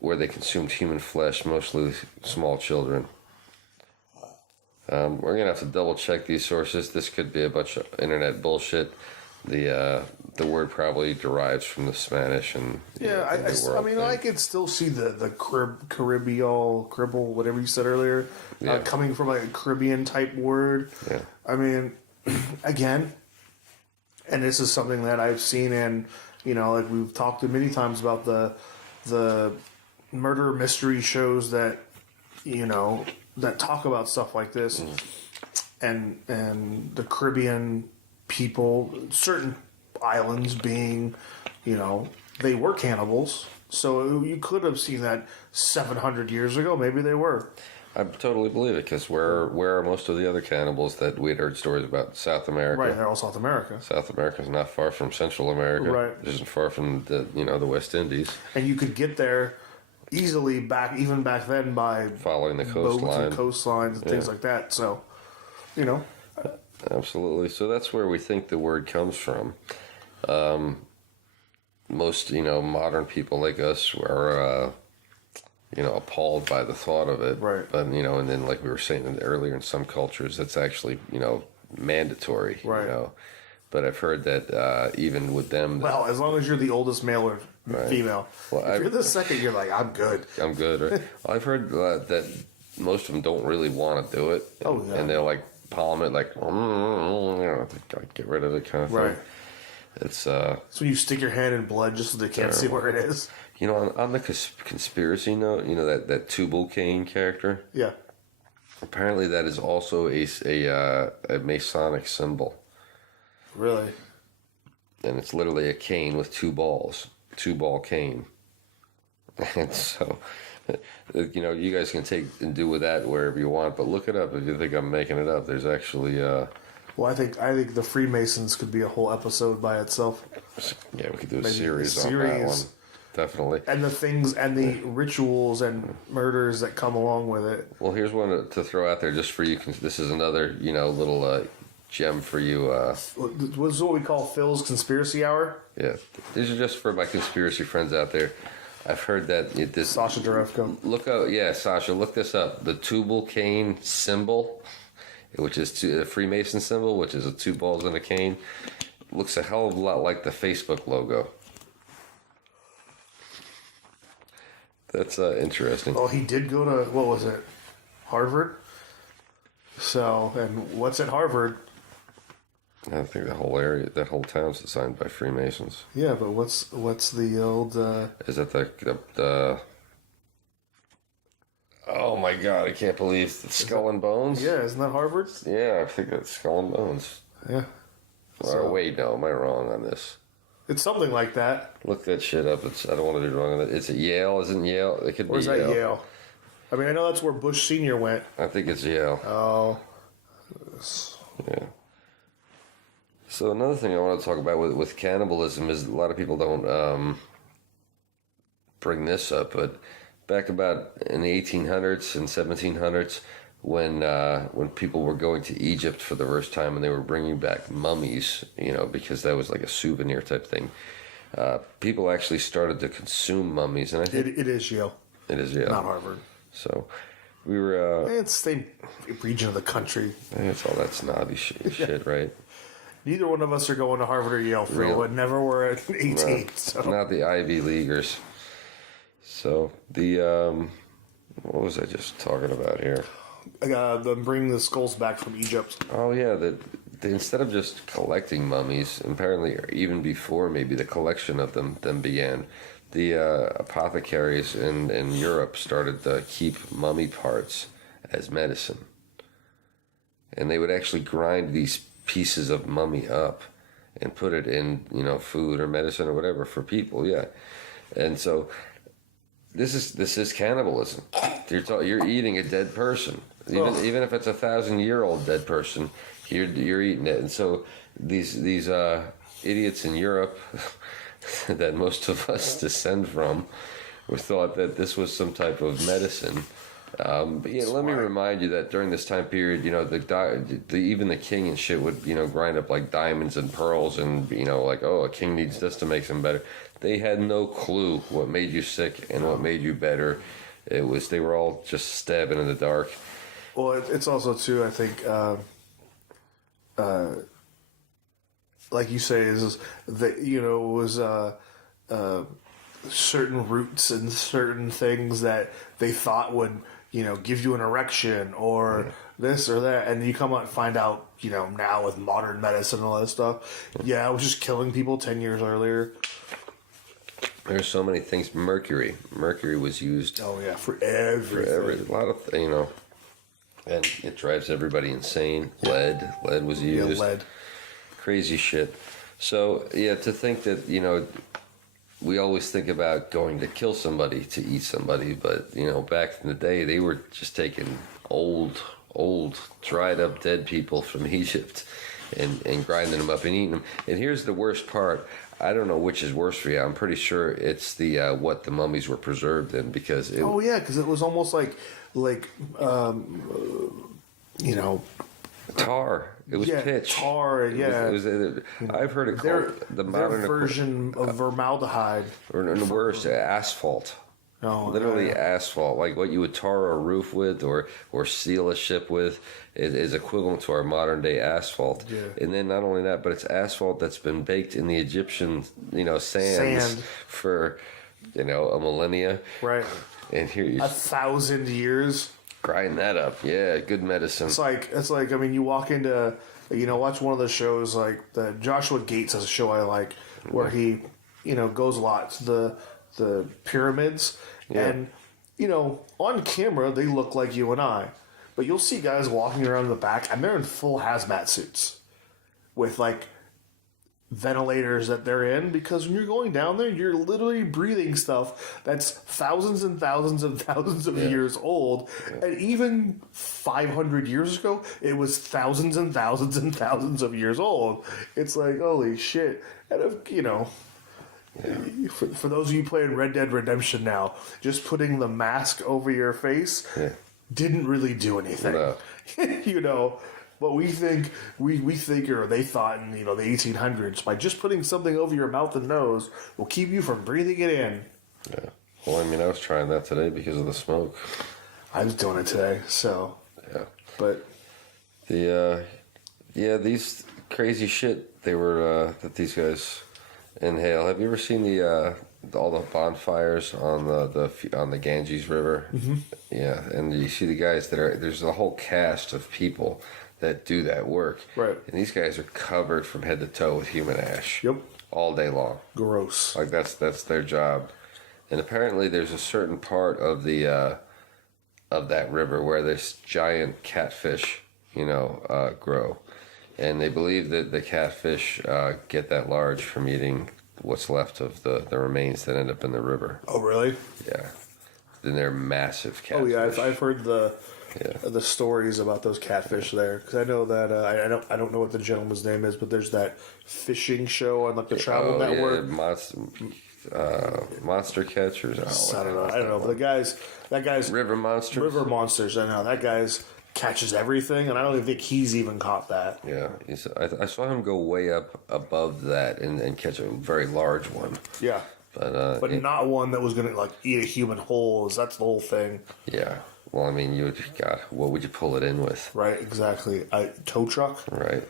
where they consumed human flesh, mostly small children. We're going to have to double check these sources. This could be a bunch of internet bullshit. The word probably derives from the Spanish and Yeah, I mean, I could still see the cribble, whatever you said earlier, coming from like a Caribbean type word. Yeah. I mean, again, and this is something that I've seen in, like we've talked many times about the murder mystery shows that, that talk about stuff like this, and the Caribbean people, certain islands being, they were cannibals. So you could have seen that 700 years ago. Maybe they were. I totally believe it, because where are most of the other cannibals that we'd heard stories about? South America. Right, they're all South America. South America is not far from Central America. Right. It isn't far from the West Indies. And you could get there easily even back then by Following the boats coastline. and coastlines and things like that. So, Absolutely. So that's where we think the word comes from. Most, modern people like us are, appalled by the thought of it. Right. But, and then like we were saying earlier, in some cultures, it's actually, mandatory. Right. But I've heard that even with them... well, as long as you're the oldest male or female. Well, if you're the second, you're like, I'm good. I'm good, right? Well, I've heard that most of them don't really want to do it. Oh, yeah. And they'll like palm it like, get rid of it kind of thing. Right. It's So you stick your hand in blood just so they can't see where it is. on the conspiracy note, that Tubal Cain character. Yeah. Apparently, that is also a Masonic symbol, Really? and it's literally a cane with two balls, two-ball cane. And so, you guys can take and do with that wherever you want, but look it up if you think I'm making it up. There's actually. Well, I think the Freemasons could be a whole episode by itself. Yeah, we could do a Maybe series a on that series. one. Definitely. And the things and the rituals and murders that come along with it. Well, here's one to throw out there just for you. This is another, little gem for you. This is what we call Phil's Conspiracy Hour. Yeah, these are just for my conspiracy friends out there. I've heard that this. Sasha Derevko. Look out, yeah, Sasha, look this up. The Tubal Cain symbol, which is a Freemason symbol, which is two balls and a cane, looks a hell of a lot like the Facebook logo. That's interesting. Well, he did go to, what was it, Harvard? So, and what's at Harvard? I think the whole area, that whole town's designed by Freemasons. Yeah, but what's the old... Is that the oh my God, I can't believe the Skull and Bones? Yeah, isn't that Harvard? Yeah, I think that's Skull and Bones. Yeah. Oh, wait, no, am I wrong on this? It's something like that. Look that shit up. I don't want to be wrong on it. Is it Yale? Isn't Yale? It could Or be is that Yale? I mean, I know that's where Bush Sr. went. I think it's Yale. Oh. Yeah. So another thing I want to talk about with cannibalism is a lot of people don't bring this up, but back about in the 1800s and 1700s, when people were going to Egypt for the first time and they were bringing back mummies, because that was like a souvenir type thing, people actually started to consume mummies, and I think It is Yale. it is Yale, Not Harvard. So we were. It's the same region of the country. It's all that snobby shit, right? Neither one of us are going to Harvard or Yale, Phil, Real. and never were at 18. So. Not the Ivy Leaguers. So the what was I just talking about here? Them bringing the skulls back from Egypt. Oh yeah, instead of just collecting mummies, apparently even before maybe the collection of them began, the apothecaries in Europe started to keep mummy parts as medicine, and they would actually grind these pieces of mummy up and put it in food or medicine or whatever for people. Yeah, and so this is cannibalism. You're eating a dead person, even if it's 1,000-year-old dead person. You're eating it, and so these idiots in Europe that most of us descend from were thought that this was some type of medicine. But yeah, let me remind you that during this time period, even the king and shit would grind up like diamonds and pearls and like, oh, a king needs this to make him better. They had no clue what made you sick and what made you better. They were all just stabbing in the dark. Well, it's also too, I think, like you say, is that it was certain roots and certain things that they thought would give you an erection or this or that, and you come out and find out now with modern medicine and all that stuff. Yeah, it was just killing people 10 years earlier. There's so many things. Mercury was used. Oh yeah, for everything. A lot of and it drives everybody insane. Lead was used. Yeah, lead. Crazy shit. So yeah, to think that we always think about going to kill somebody to eat somebody, but back in the day they were just taking old dried up dead people from Egypt and grinding them up and eating them. And here's the worst part. I don't know which is worse for you. I'm pretty sure it's the what the mummies were preserved in, because it was almost like tar. It was pitch. Tar. Yeah, I've heard it called the modern version of formaldehyde, or worse, asphalt. No, literally asphalt, like what you would tar a roof with or seal a ship with, is equivalent to our modern day asphalt. Yeah. And then not only that, but it's asphalt that's been baked in the Egyptian, sands for, a millennia. Right. And here you 1,000 years. Grind that up. Yeah, good medicine. It's like I mean, you walk into watch one of the shows, like the Joshua Gates has a show I like where he goes a lot to the pyramids. Yeah. And, on camera, they look like you and I. But you'll see guys walking around in the back, and they're in full hazmat suits with, ventilators that they're in. Because when you're going down there, you're literally breathing stuff that's thousands and thousands and thousands of years old. Yeah. And even 500 years ago, it was thousands and thousands and thousands of years old. It's like, holy shit. And, for those of you playing Red Dead Redemption now, just putting the mask over your face didn't really do anything. No. But we think or they thought in the 1800s, by just putting something over your mouth and nose will keep you from breathing it in. Yeah. Well, I mean, I was trying that today because of the smoke. I was doing it today, so yeah. But these crazy shit they were that these guys inhale. Have you ever seen all the bonfires on the Ganges River? Mm-hmm. Yeah, and you see the guys there's a whole cast of people that do that work. Right. And these guys are covered from head to toe with human ash. Yep. All day long. Gross. Like that's their job. And apparently there's a certain part of the of that river where this giant catfish, grow. And they believe that the catfish get that large from eating what's left of the remains that end up in the river. Oh, really? Yeah. Then they're massive catfish. Oh, yeah. I've heard the stories about those catfish there, because I know that I don't know what the gentleman's name is, but there's that fishing show on the Travel Network. Monster Catchers. I don't know. But that guy's River Monsters. River Monsters. I know that guy's catches everything, and I don't even think he's even caught that. Yeah, I saw him go way up above that and catch a very large one. Yeah, but not one that was gonna eat a human whole. That's the whole thing. Yeah. Well, I mean, what would you pull it in with? Right. Exactly. A tow truck. Right.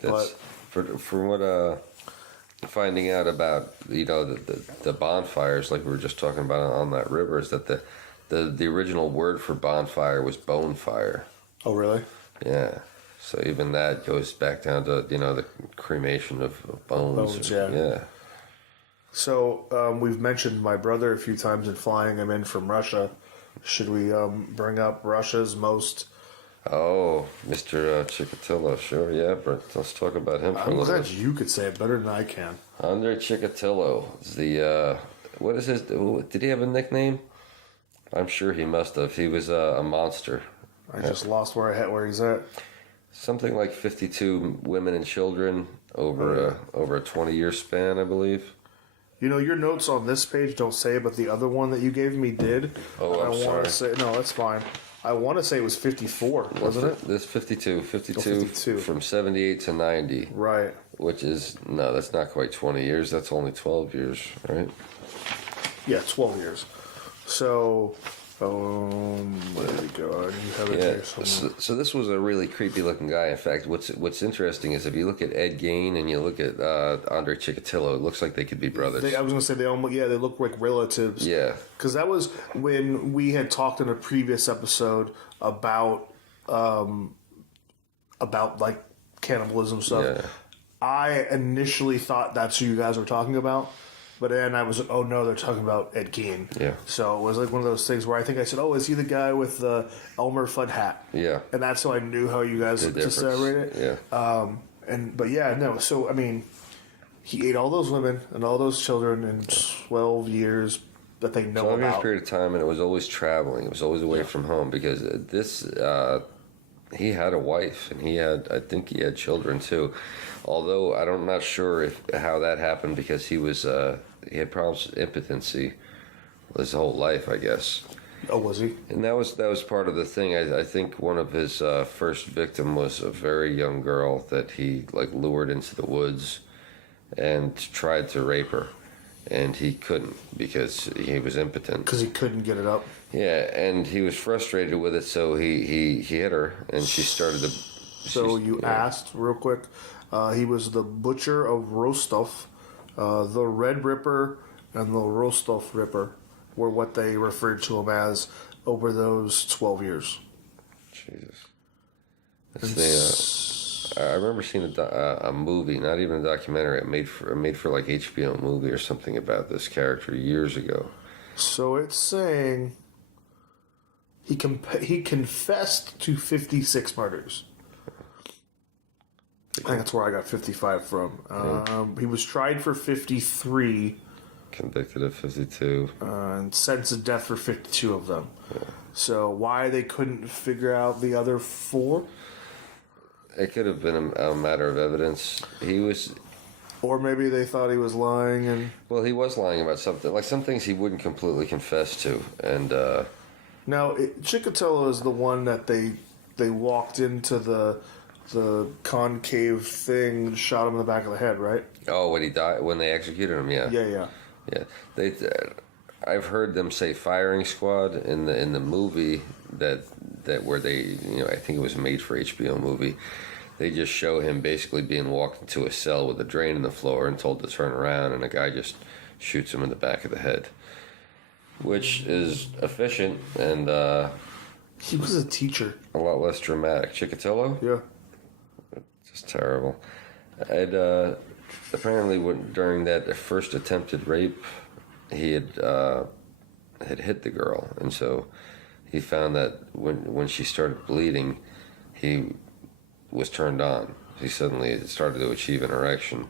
That's for what finding out about the bonfires, like we were just talking about on that river, is that the original word for bonfire was bone fire. Oh, really? Yeah. So even that goes back down to the cremation of bones. Bones, yeah. So we've mentioned my brother a few times in flying him in from Russia. Should we bring up Russia's most? Oh, Mr. Chikatilo, sure, yeah, but let's talk about him for a little bit. I'm glad you could say it better than I can. Andrei Chikatilo is what is his? Did he have a nickname? I'm sure he must have. He was a monster. I just lost where he's at. Something like 52 women and children over a 20-year span, I believe. Your notes on this page don't say it, but the other one that you gave me did. Oh, I'm sorry. Want to say no, that's fine. I want to say it was 54, wasn't it? This 52 from 78 to 90. Right. Which is that's not quite 20 years. That's only 12 years, right? Yeah, 12 years. So Where did it go? You have it Yeah. here somewhere. So this was a really creepy looking guy. In fact, what's interesting is if you look at Ed Gein and you look at Andre Chikatilo, it looks like they could be brothers. I was going to say they look like relatives. Yeah. Because that was when we had talked in a previous episode about like cannibalism stuff. Yeah. I initially thought that's who you guys were talking about, but then I was like, oh no, they're talking about Ed Gein. Yeah. So it was like one of those things where I think I said, oh, is he the guy with the Elmer Fudd hat? Yeah. And that's how I knew how you guys The difference. separated it. Yeah. But yeah, no. So I mean, he ate all those women and all those children in 12 years that they know Longer about. period of time, and it was always traveling. It was always away from home because he had a wife and I think he had children too. Although I'm not sure how that happened because he had problems with impotency his whole life, I guess. Oh, was he? And that was part of the thing. I think one of his first victim was a very young girl that he lured into the woods and tried to rape her, and he couldn't because he was impotent. Because he couldn't get it up. Yeah, and he was frustrated with it, so he hit her, and she started to. So you asked real quick. He was the Butcher of Rostov, the Red Ripper, and the Rostov Ripper were what they referred to him as over those 12 years. Jesus. I remember seeing a movie, not even a documentary, made for like HBO movie or something about this character years ago. So it's saying he confessed to 56 murders. I think that's where I got 55 from. He was tried for 53. Convicted of 52. And sentenced to death for 52 of them. Yeah. So why they couldn't figure out the other 4? It could have been a matter of evidence. He was... Or maybe they thought he was lying and... Well, he was lying about something. Like some things he wouldn't completely confess to. And, Now, Chikatilo is the one that they walked into the concave thing and shot him in the back of the head, right? Oh, when he died, when they executed him, yeah. Yeah. They, I've heard them say firing squad in the movie that where they, I think it was a made for HBO movie. They just show him basically being walked into a cell with a drain in the floor and told to turn around, and a guy just shoots him in the back of the head, which is efficient and he was a teacher. A lot less dramatic. Chikatilo? Yeah. Just terrible. And apparently, during that first attempted rape, he had hit the girl, and so he found that when she started bleeding, he was turned on. He suddenly started to achieve an erection,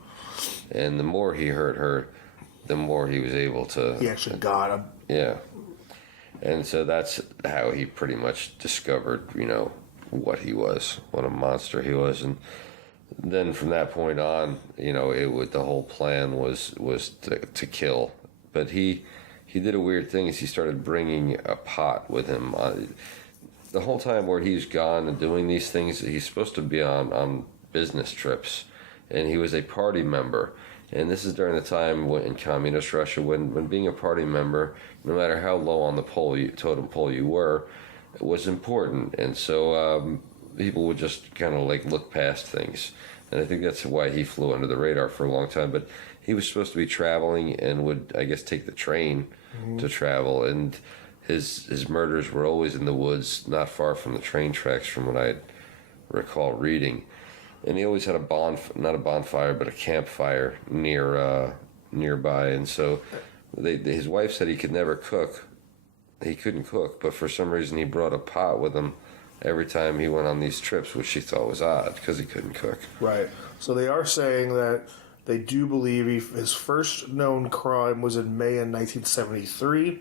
and the more he hurt her, the more he was able to. He actually got him. Yeah, and so that's how he pretty much discovered, what he was, what a monster he was, and then from that point on, the whole plan was to kill. But he did a weird thing. Is he started bringing a pot with him the whole time where he's gone and doing these things. He's supposed to be on business trips, and he was a party member. And this is during the time in communist Russia when being a party member, no matter how low on the totem pole you were, was important. And so people would just kind of look past things. And I think that's why he flew under the radar for a long time. But he was supposed to be traveling and would, I guess, take the train to travel. And his murders were always in the woods, not far from the train tracks, from what I recall reading. And he always had not a bonfire, but a campfire nearby. And so his wife said he could never cook. He couldn't cook, but for some reason he brought a pot with him every time he went on these trips, which she thought was odd because he couldn't cook. Right. So they are saying that they do believe his first known crime was in May in 1973.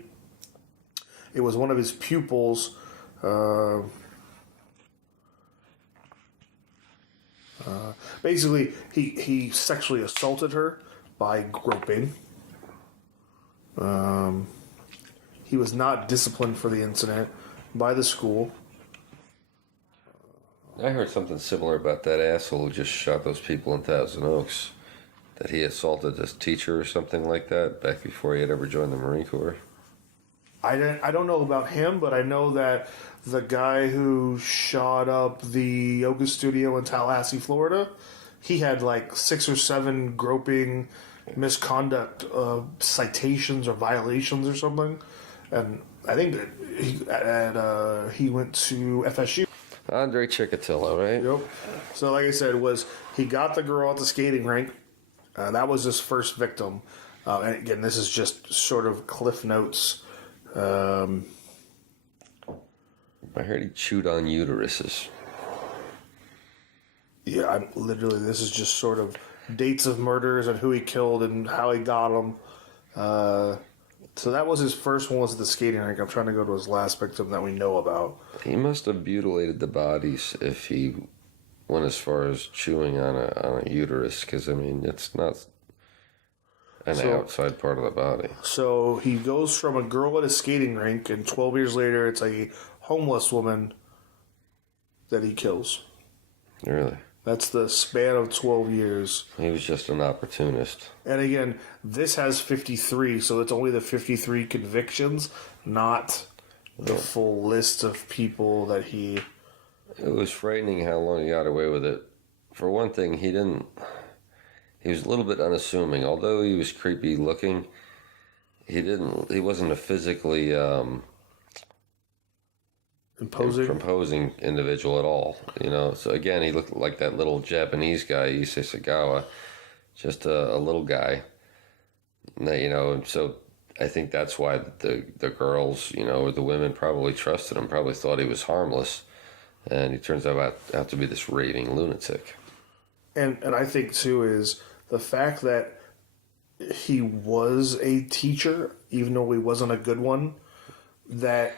It was one of his pupils. Basically, he sexually assaulted her by groping. He was not disciplined for the incident by the school. I heard something similar about that asshole who just shot those people in Thousand Oaks. That he assaulted this teacher or something like that back before he had ever joined the Marine Corps. I don't know about him, but I know that the guy who shot up the yoga studio in Tallahassee, Florida, he had like 6 or 7 groping misconduct citations or violations or something, and I think that he went to FSU. Andre Chikatilo, right? Yep. So, like I said, he got the girl at the skating rink. That was his first victim. And again, this is just sort of cliff notes. I heard he chewed on uteruses. Yeah, this is just sort of dates of murders and who he killed and how he got them. So that was his first one, was at the skating rink. I'm trying to go to his last victim that we know about. He must have mutilated the bodies if he went as far as chewing on a uterus, because, I mean, it's not an outside part of the body. So he goes from a girl at a skating rink, and 12 years later, it's a homeless woman that he kills. Really? That's the span of 12 years. He was just an opportunist. And again, this has 53, so it's only the 53 convictions, not the full list of people that he... It was frightening how long he got away with it. For one thing, he was a little bit unassuming. Although he was creepy looking, he wasn't a physically imposing individual at all. You know, so again, he looked like that little Japanese guy, Issei Sagawa, just a little guy. You know, so I think that's why the girls, you know, or the women probably trusted him, probably thought he was harmless, and he turns out to be this raving lunatic. And I think too is the fact that he was a teacher, even though he wasn't a good one, that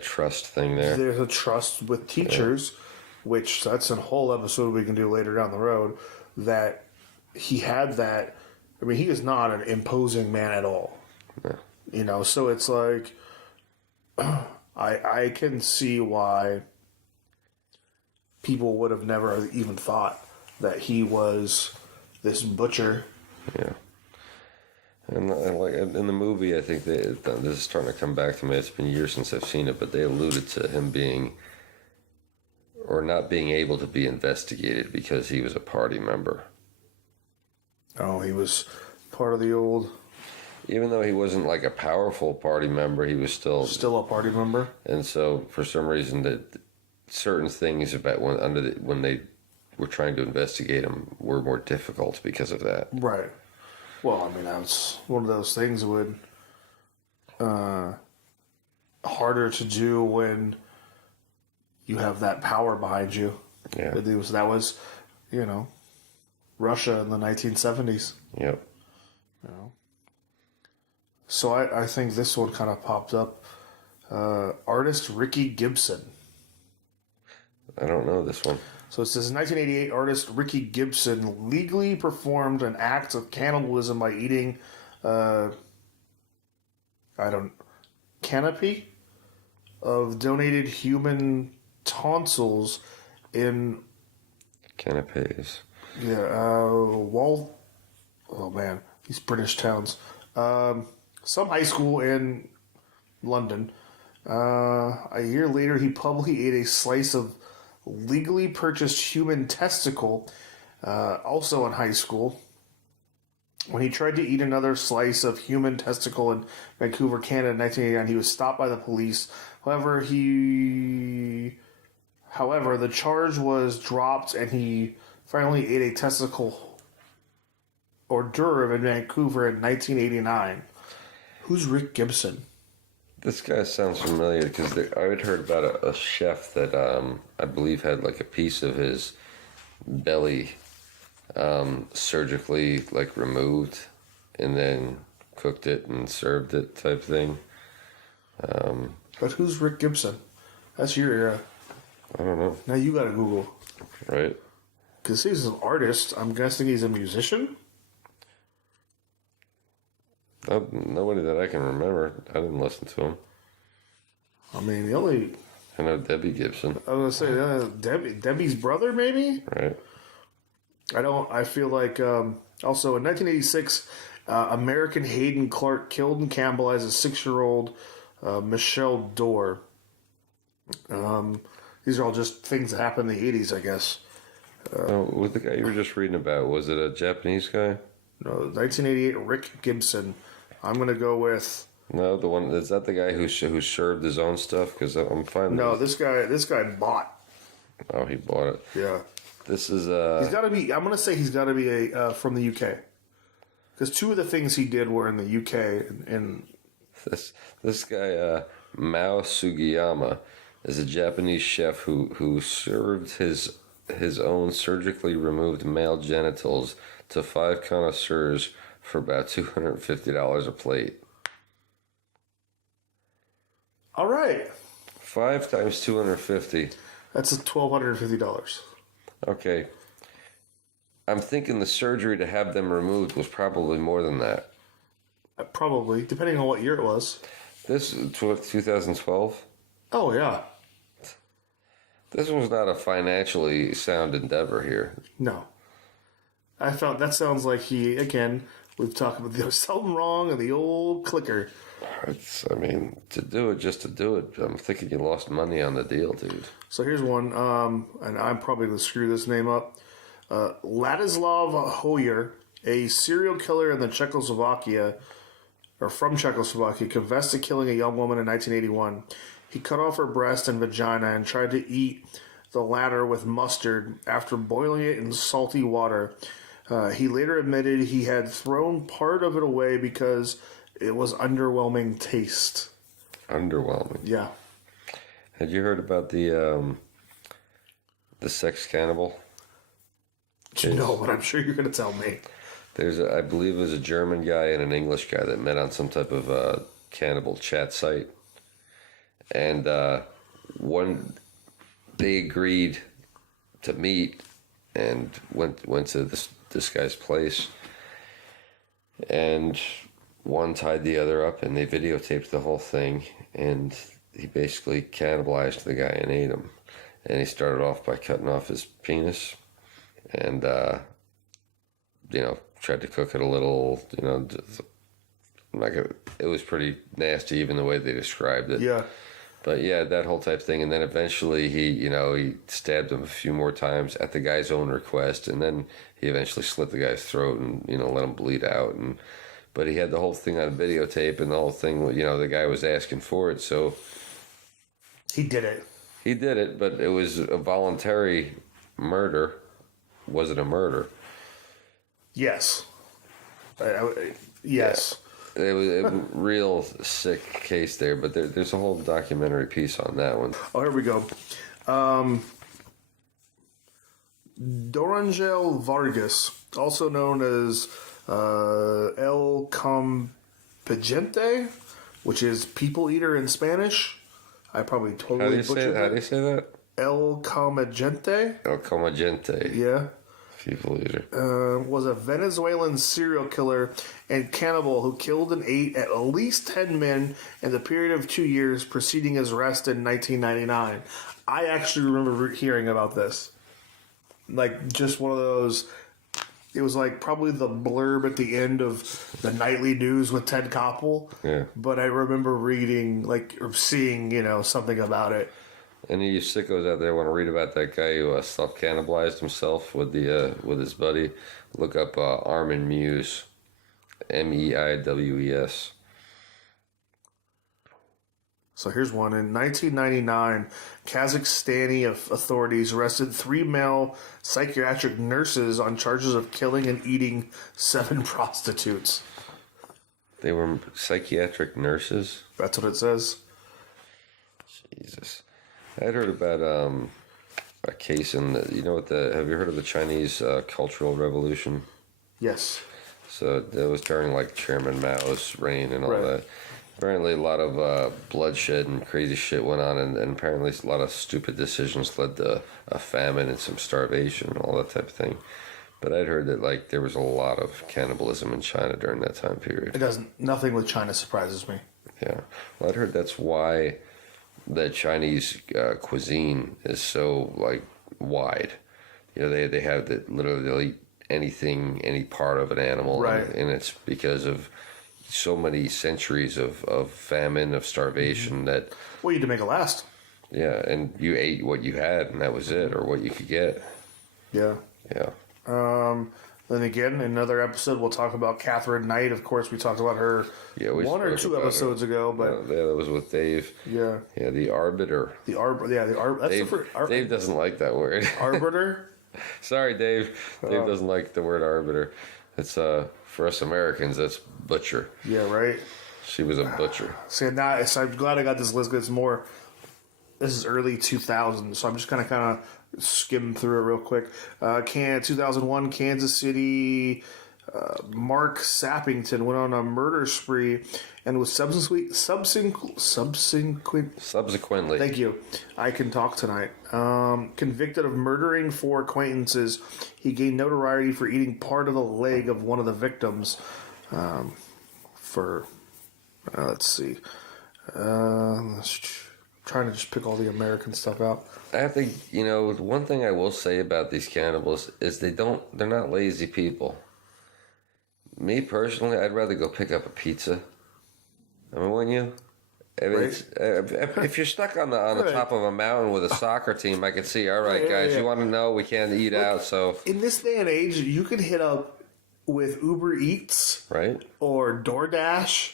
trust thing there. There's a trust with teachers, which that's a whole episode we can do later down the road, that he had that. I mean, he is not an imposing man at all. Yeah. You know, so it's like, I can see why people would have never even thought that he was this butcher. Yeah. And like in the movie, I think this is starting to come back to me. It's been years since I've seen it, but they alluded to him being, or not being able to be investigated because he was a party member. Oh, he was part of the old... Even though he wasn't like a powerful party member, he was still a party member. And so, for some reason, that certain things about when they were trying to investigate him were more difficult because of that. Right. Well, I mean, that's one of those things that would harder to do when you have that power behind you. Yeah. That was, you know, Russia in the 1970s. Yep. You know. So I think this one kind of popped up. Artist Ricky Gibson. I don't know this one. So it says, 1988, artist Ricky Gibson legally performed an act of cannibalism by eating, canopy of donated human tonsils in... Canapes. Yeah, oh man, these British towns. Some high school in London. A year later, he publicly ate a slice of legally purchased human testicle, also in high school. When he tried to eat another slice of human testicle in Vancouver, Canada in 1989, he was stopped by the police. However, the charge was dropped and he finally ate a testicle hors d'oeuvre in Vancouver in 1989. Who's Rick Gibson? This guy sounds familiar because I had heard about a chef that I believe had like a piece of his belly surgically like removed and then cooked it and served it type thing. But who's Rick Gibson? That's your era. I don't know. Now you gotta Google. Right? Because he's an artist. I'm guessing he's a musician? Nobody that I can remember. I didn't listen to him. I mean, I know Debbie Gibson. I was gonna say Debbie's brother, maybe. Right. I feel like also in 1986, American Hayden Clark killed and cannibalized a 6-year-old Michelle Dorr. These are all just things that happened in the 80s, I guess. With the guy you were just reading about, was it a Japanese guy? No, 1988, Rick Gibson. I'm going to go with... No, the one, is that the guy who served his own stuff? Because I'm fine. No, this guy bought. Oh, he bought it. Yeah. This is He's got to be, I'm going to say he's got to be from the UK. Because two of the things he did were in the UK. And this guy, Mao Sugiyama, is a Japanese chef who served his own surgically removed male genitals to 5 connoisseurs for about $250 a plate. all right. 5 times 250. That's $1,250. Okay. I'm thinking the surgery to have them removed was probably more than that. Probably, depending on what year it was. This 2012. Oh, yeah. This was not a financially sound endeavor here. No. I found that sounds like he, again, we've talked about there was something wrong in the old clicker. I mean, to do it just to do it. I'm thinking you lost money on the deal, dude. So here's one, and I'm probably going to screw this name up. Ladislav Hoyer, a serial killer in the Czechoslovakia, or from Czechoslovakia, confessed to killing a young woman in 1981. He cut off her breast and vagina and tried to eat the latter with mustard after boiling it in salty water. He later admitted he had thrown part of it away because it was underwhelming taste. Underwhelming. Yeah. Had you heard about the sex cannibal? No, but I'm sure you're going to tell me. I believe it was a German guy and an English guy that met on some type of cannibal chat site. And they agreed to meet and went to this guy's place. And one tied the other up, and they videotaped the whole thing. And he basically cannibalized the guy and ate him. And he started off by cutting off his penis. And, tried to cook it a little, it was pretty nasty, even the way they described it. Yeah. But yeah, that whole type thing. And then eventually he stabbed him a few more times at the guy's own request. And then he eventually slit the guy's throat and, let him bleed out. But he had the whole thing on videotape, and the whole thing, the guy was asking for it. So he did it. He did it, but it was a voluntary murder. Was it a murder? Yes. Yes. It was a real sick case there, but there's a whole documentary piece on that one. Oh, here we go. Dorangel Vargas, also known as El Compagente, which is people eater in Spanish. I probably totally butchered that. How do you say that? El Comagente. El Comagente. Yeah. People eater. Was a Venezuelan serial killer and cannibal who killed and ate at least 10 men in the period of 2 years preceding his arrest in 1999. I actually remember hearing about this. Like, just one of those... It was like probably the blurb at the end of the nightly news with Ted Koppel. Yeah. But I remember reading, or seeing, something about it. Any of you sickos out there want to read about that guy who self-cannibalized himself with his buddy? Look up Armin Meiwes, Meiwes. So here's one. In 1999, Kazakhstani authorities arrested 3 male psychiatric nurses on charges of killing and eating 7 prostitutes. They were psychiatric nurses? That's what it says. Jesus. I'd heard about a case in have you heard of the Chinese Cultural Revolution? Yes. So that was during Chairman Mao's reign and all that. Apparently a lot of bloodshed and crazy shit went on, and apparently a lot of stupid decisions led to a famine and some starvation and all that type of thing. But I'd heard that there was a lot of cannibalism in China during that time period. It doesn't. Nothing with China surprises me. Yeah. Well, I'd heard that's why the Chinese cuisine is so wide. They have that literally they'll eat anything, any part of an animal, right? And it's because of so many centuries of famine, of starvation that, Well, you had to make it last. yeah, and you ate what you had and that was it, or what you could get. Yeah. Yeah. Then again, in another episode, we'll talk about Catherine Knight. Of course, we talked about her Yeah, we one or spoke two about episodes ago, but Yeah, that was with Dave. yeah, Yeah, the arbiter. the that's Dave, the first, Dave doesn't like that word. arbiter. Sorry, Dave. Dave Oh. doesn't like the word arbiter. It's for us Americans, that's butcher. Yeah, right. She was a butcher. See, now so I'm glad I got this list because it's more. This is early 2000s, so I'm just kind of skim through it real quick. 2001, Kansas City. Mark Sappington went on a murder spree and was subsequently. Subsequently, Thank you. I can talk tonight. Convicted of murdering 4 acquaintances, he gained notoriety for eating part of the leg of one of the victims. Let's see. Trying to just pick all the American stuff out. I think, one thing I will say about these cannibals is they're not lazy people. Me personally, I'd rather go pick up a pizza. I mean, wouldn't you? I mean, Right. if you're stuck on the top of a mountain with a soccer team, I could see. All right, Yeah, guys, yeah. you want to know we can't eat out, so In this day and age, you can hit up with Uber Eats right. or DoorDash.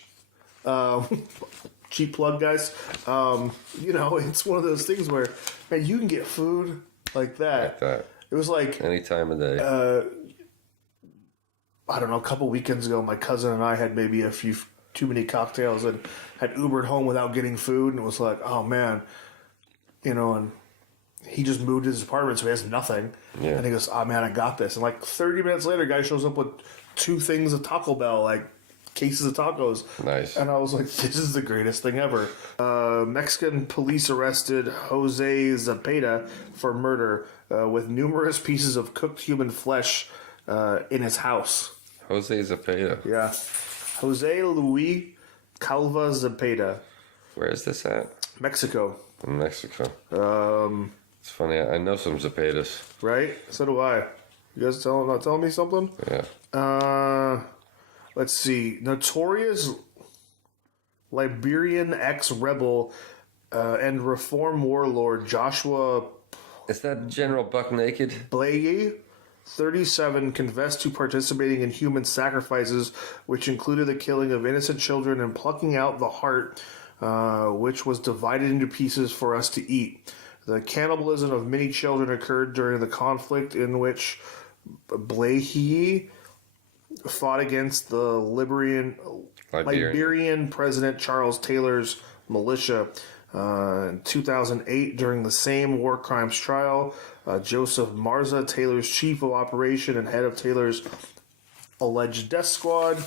Cheap plug, guys. It's one of those things where, man, you can get food like that. Like that. It was like, Any time of day. I don't know, a couple weekends ago, my cousin and I had maybe a few too many cocktails and had Ubered home without getting food, and it was like, oh man, and he just moved his apartment, so he has nothing. Yeah. And he goes, oh man, I got this. And like 30 minutes later, guy shows up with 2 things of Taco Bell, like cases of tacos. Nice. And I was like, this is the greatest thing ever. Mexican police arrested Jose Zapata for murder with numerous pieces of cooked human flesh in his house. Jose Zapata. Yeah. Jose Luis Calva Zapata, Where is this at? Mexico. In Mexico. It's funny. I know some Zapatas. Right? So do I. You guys not telling me something? Yeah. Let's see. Notorious Liberian ex-rebel and reform warlord Joshua Is that General Buck Naked? Blaiye, 37, confessed to participating in human sacrifices, which included the killing of innocent children and plucking out the heart, which was divided into pieces for us to eat. The cannibalism of many children occurred during the conflict in which Blaiye fought against the Liberian President Charles Taylor's militia. In 2008, during the same war crimes trial, Joseph Marza, Taylor's chief of operation and head of Taylor's alleged death squad,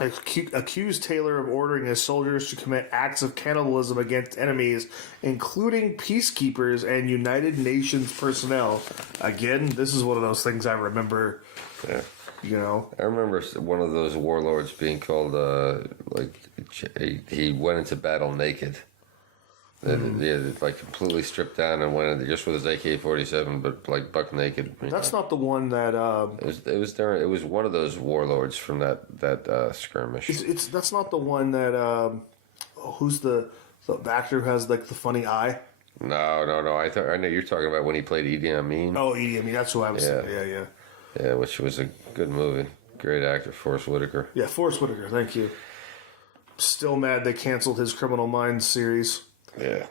accused Taylor of ordering his soldiers to commit acts of cannibalism against enemies, including peacekeepers and United Nations personnel. Again, this is one of those things I remember. Yeah. I remember one of those warlords being called, he went into battle naked. Yeah, like completely stripped down and went in just with his AK-47, but like buck naked. That's not the one that. It was one of those warlords from that skirmish. That's not the one that. Who's the actor who has like the funny eye? No. I know you're talking about when he played Idi Amin. Oh, Idi Amin. That's who I was. Yeah. Yeah. Yeah, which was a good movie. Great actor, Forrest Whitaker. Yeah, Forrest Whitaker. Thank you. Still mad they canceled his Criminal Minds series. Yeah.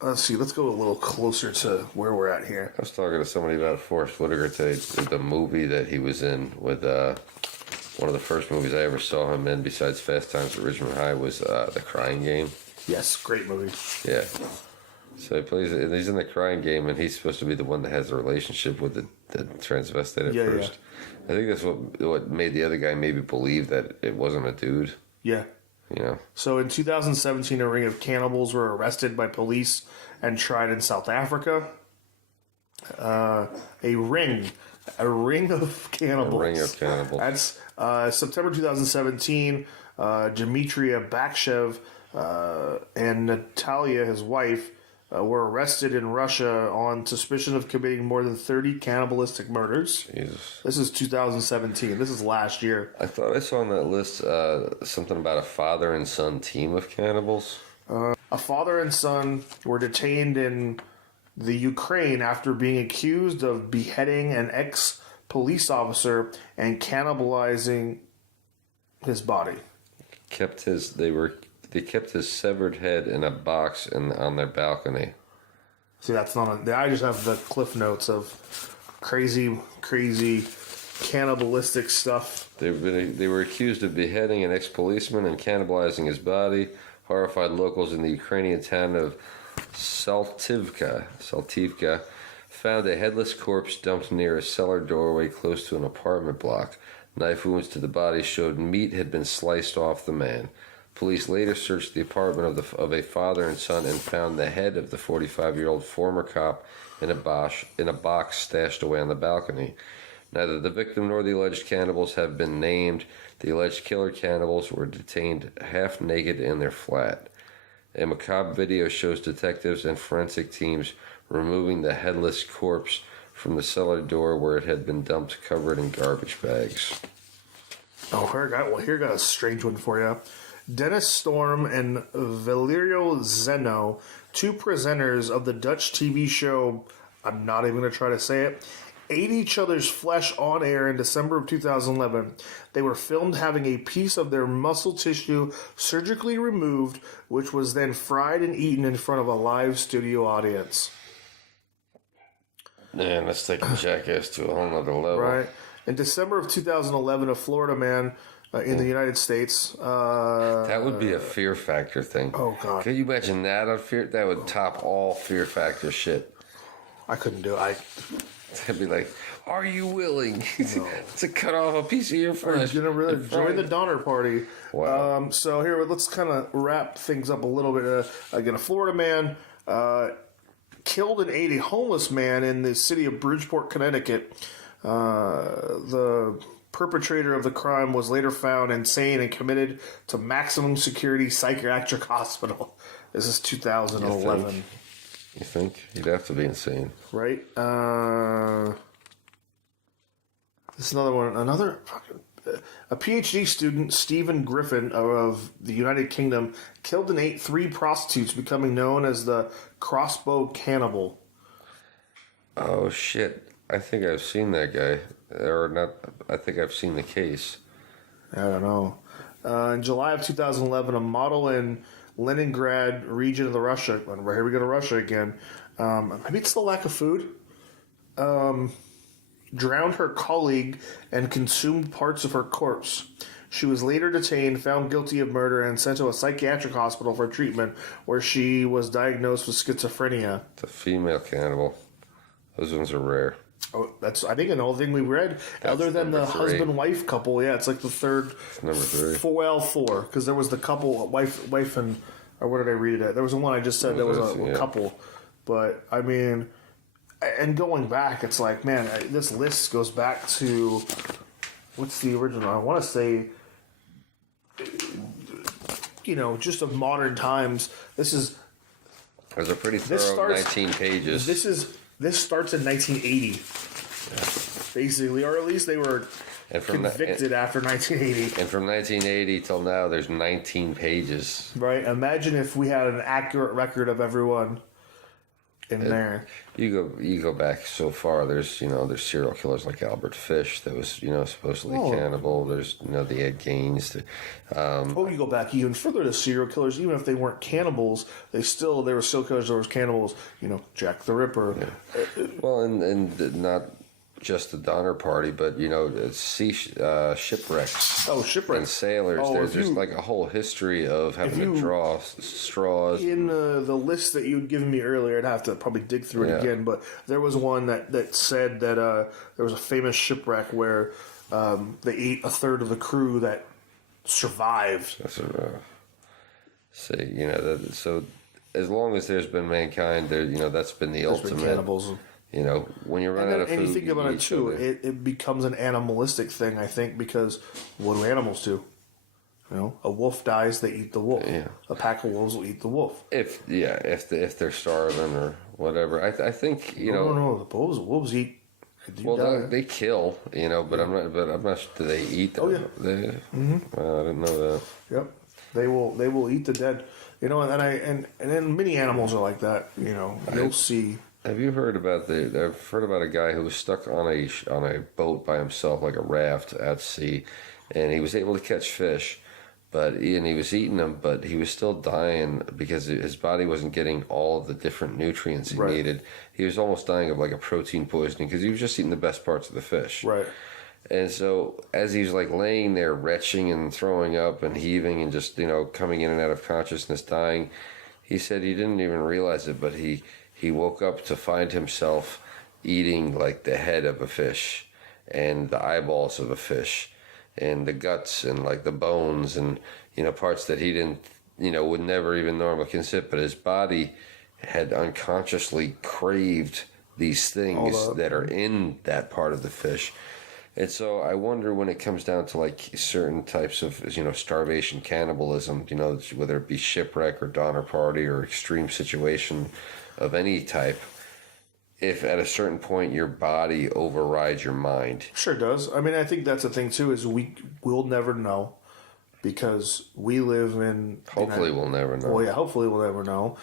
Let's see. Let's go a little closer to where we're at here. I was talking to somebody about Forrest Whitaker today. The movie that he was in with one of the first movies I ever saw him in, besides Fast Times at Ridgemont High, was The Crying Game. Yes, great movie. Yeah. So he's in The Crying Game, and he's supposed to be the one that has a relationship with the transvestite at first. I think that's what made the other guy maybe believe that it wasn't a dude. Yeah. So in 2017, a ring of cannibals were arrested by police and tried in South Africa. A ring of cannibals. A ring of cannibals. That's September 2017. Demetria Bakshev and Natalia, his wife, were arrested in Russia on suspicion of committing more than 30 cannibalistic murders. Jesus. This is 2017. This is last year. I thought I saw on that list something about a father and son team of cannibals. A father and son were detained in the Ukraine after being accused of beheading an ex-police officer and cannibalizing his body. They kept his severed head in a box on their balcony. See, that's not. I just have the cliff notes of crazy cannibalistic stuff. They were accused of beheading an ex-policeman and cannibalizing his body. Horrified locals in the Ukrainian town of Saltivka found a headless corpse dumped near a cellar doorway close to an apartment block. Knife wounds to the body showed meat had been sliced off the man. Police later searched the apartment of a father and son and found the head of the 45-year-old former cop in a box stashed away on the balcony. Neither the victim nor the alleged cannibals have been named. The alleged killer cannibals were detained half naked in their flat. A macabre video shows detectives and forensic teams removing the headless corpse from the cellar door where it had been dumped, covered in garbage bags. Oh, here got a strange one for you. Dennis Storm and Valerio Zeno, two presenters of the Dutch TV show, I'm not even going to try to say it, ate each other's flesh on air in December of 2011. They were filmed having a piece of their muscle tissue surgically removed, which was then fried and eaten in front of a live studio audience. Man, let's take a jackass to a whole nother level. Right. In December of 2011, a Florida man in the United States. That would be a Fear Factor thing. Oh, God. Can you imagine that on Fear? That would top all Fear Factor shit. I couldn't do it. It'd be like, are you willing to cut off a piece of your flesh? You're going to really join the Donner Party. Wow. So here, let's kind of wrap things up a little bit. Again, a Florida man killed and ate a homeless man in the city of Bridgeport, Connecticut. The perpetrator of the crime was later found insane and committed to maximum security psychiatric hospital. This is 2011. You think? He'd have to be insane. Right? This is another one. A PhD student, Stephen Griffin of the United Kingdom, killed and ate 3 prostitutes, becoming known as the Crossbow Cannibal. Oh, shit. I think I've seen that guy. Or not, I think I've seen the case. I don't know. In July of 2011, a model in Leningrad region of the Russia, here we go to Russia again, maybe it's the lack of food, drowned her colleague and consumed parts of her corpse. She was later detained, found guilty of murder, and sent to a psychiatric hospital for treatment, where she was diagnosed with schizophrenia. It's a female cannibal. Those ones are rare. Oh, that's, I think, an old thing we read. Other than the 3. husband-wife couple, yeah, it's like the third. It's number 3. 4, because there was the couple, wife and, or what did I read it at? There was the one I just said, there was a couple. But, I mean, and going back, it's like, man, this list goes back to, what's the original? I want to say, just of modern times. There's a pretty thorough 19 pages. This starts in 1980, basically, or at least they were convicted after 1980. And from 1980 till now, there's 19 pages. Right. Imagine if we had an accurate record of everyone in there. You go back so far. There's serial killers like Albert Fish that was supposedly cannibal. There's the Ed Gaines. You go back even further to serial killers. Even if they weren't cannibals, they were still killers. There was cannibals. Jack the Ripper. Yeah. Well, and not just the Donner Party, but shipwrecks. Oh, shipwrecks and sailors. There's like a whole history of having to draw straws. In the list that you'd given me earlier, I'd have to probably dig through it again. But there was one that said that there was a famous shipwreck where they ate a third of the crew that survived. So as long as there's been mankind, that's been the ultimate. Been cannibals. When you run out of food, and you think about it too, it becomes an animalistic thing, I think, because what do animals do? You know, a wolf dies, they eat the wolf. Yeah. A pack of wolves will eat the wolf. If they're starving or whatever. I think No, the wolves eat. They do Well, die. they kill, but I'm not. Do they eat them? Oh, yeah. I didn't know that. Yep, they will eat the dead. And then many animals are like that. You'll see. Have you heard about I've heard about a guy who was stuck on a boat by himself, like a raft at sea, and he was able to catch fish, and he was eating them, but he was still dying because his body wasn't getting all of the different nutrients he Right. needed. He was almost dying of like a protein poisoning because he was just eating the best parts of the fish. Right. And so as he's like laying there retching and throwing up and heaving and just, coming in and out of consciousness, dying, he said he didn't even realize it, but he woke up to find himself eating like the head of a fish and the eyeballs of a fish and the guts and like the bones and, parts that he didn't, would never even normally consider, but his body had unconsciously craved these things that are in that part of the fish. And so I wonder when it comes down to like certain types of, starvation cannibalism, whether it be shipwreck or Donner Party or extreme situation of any type, if at a certain point your body overrides your mind. Sure does. I mean, I think that's the thing too, is we'll never know because we live in. Hopefully we'll never know. Well, yeah, hopefully we'll never know.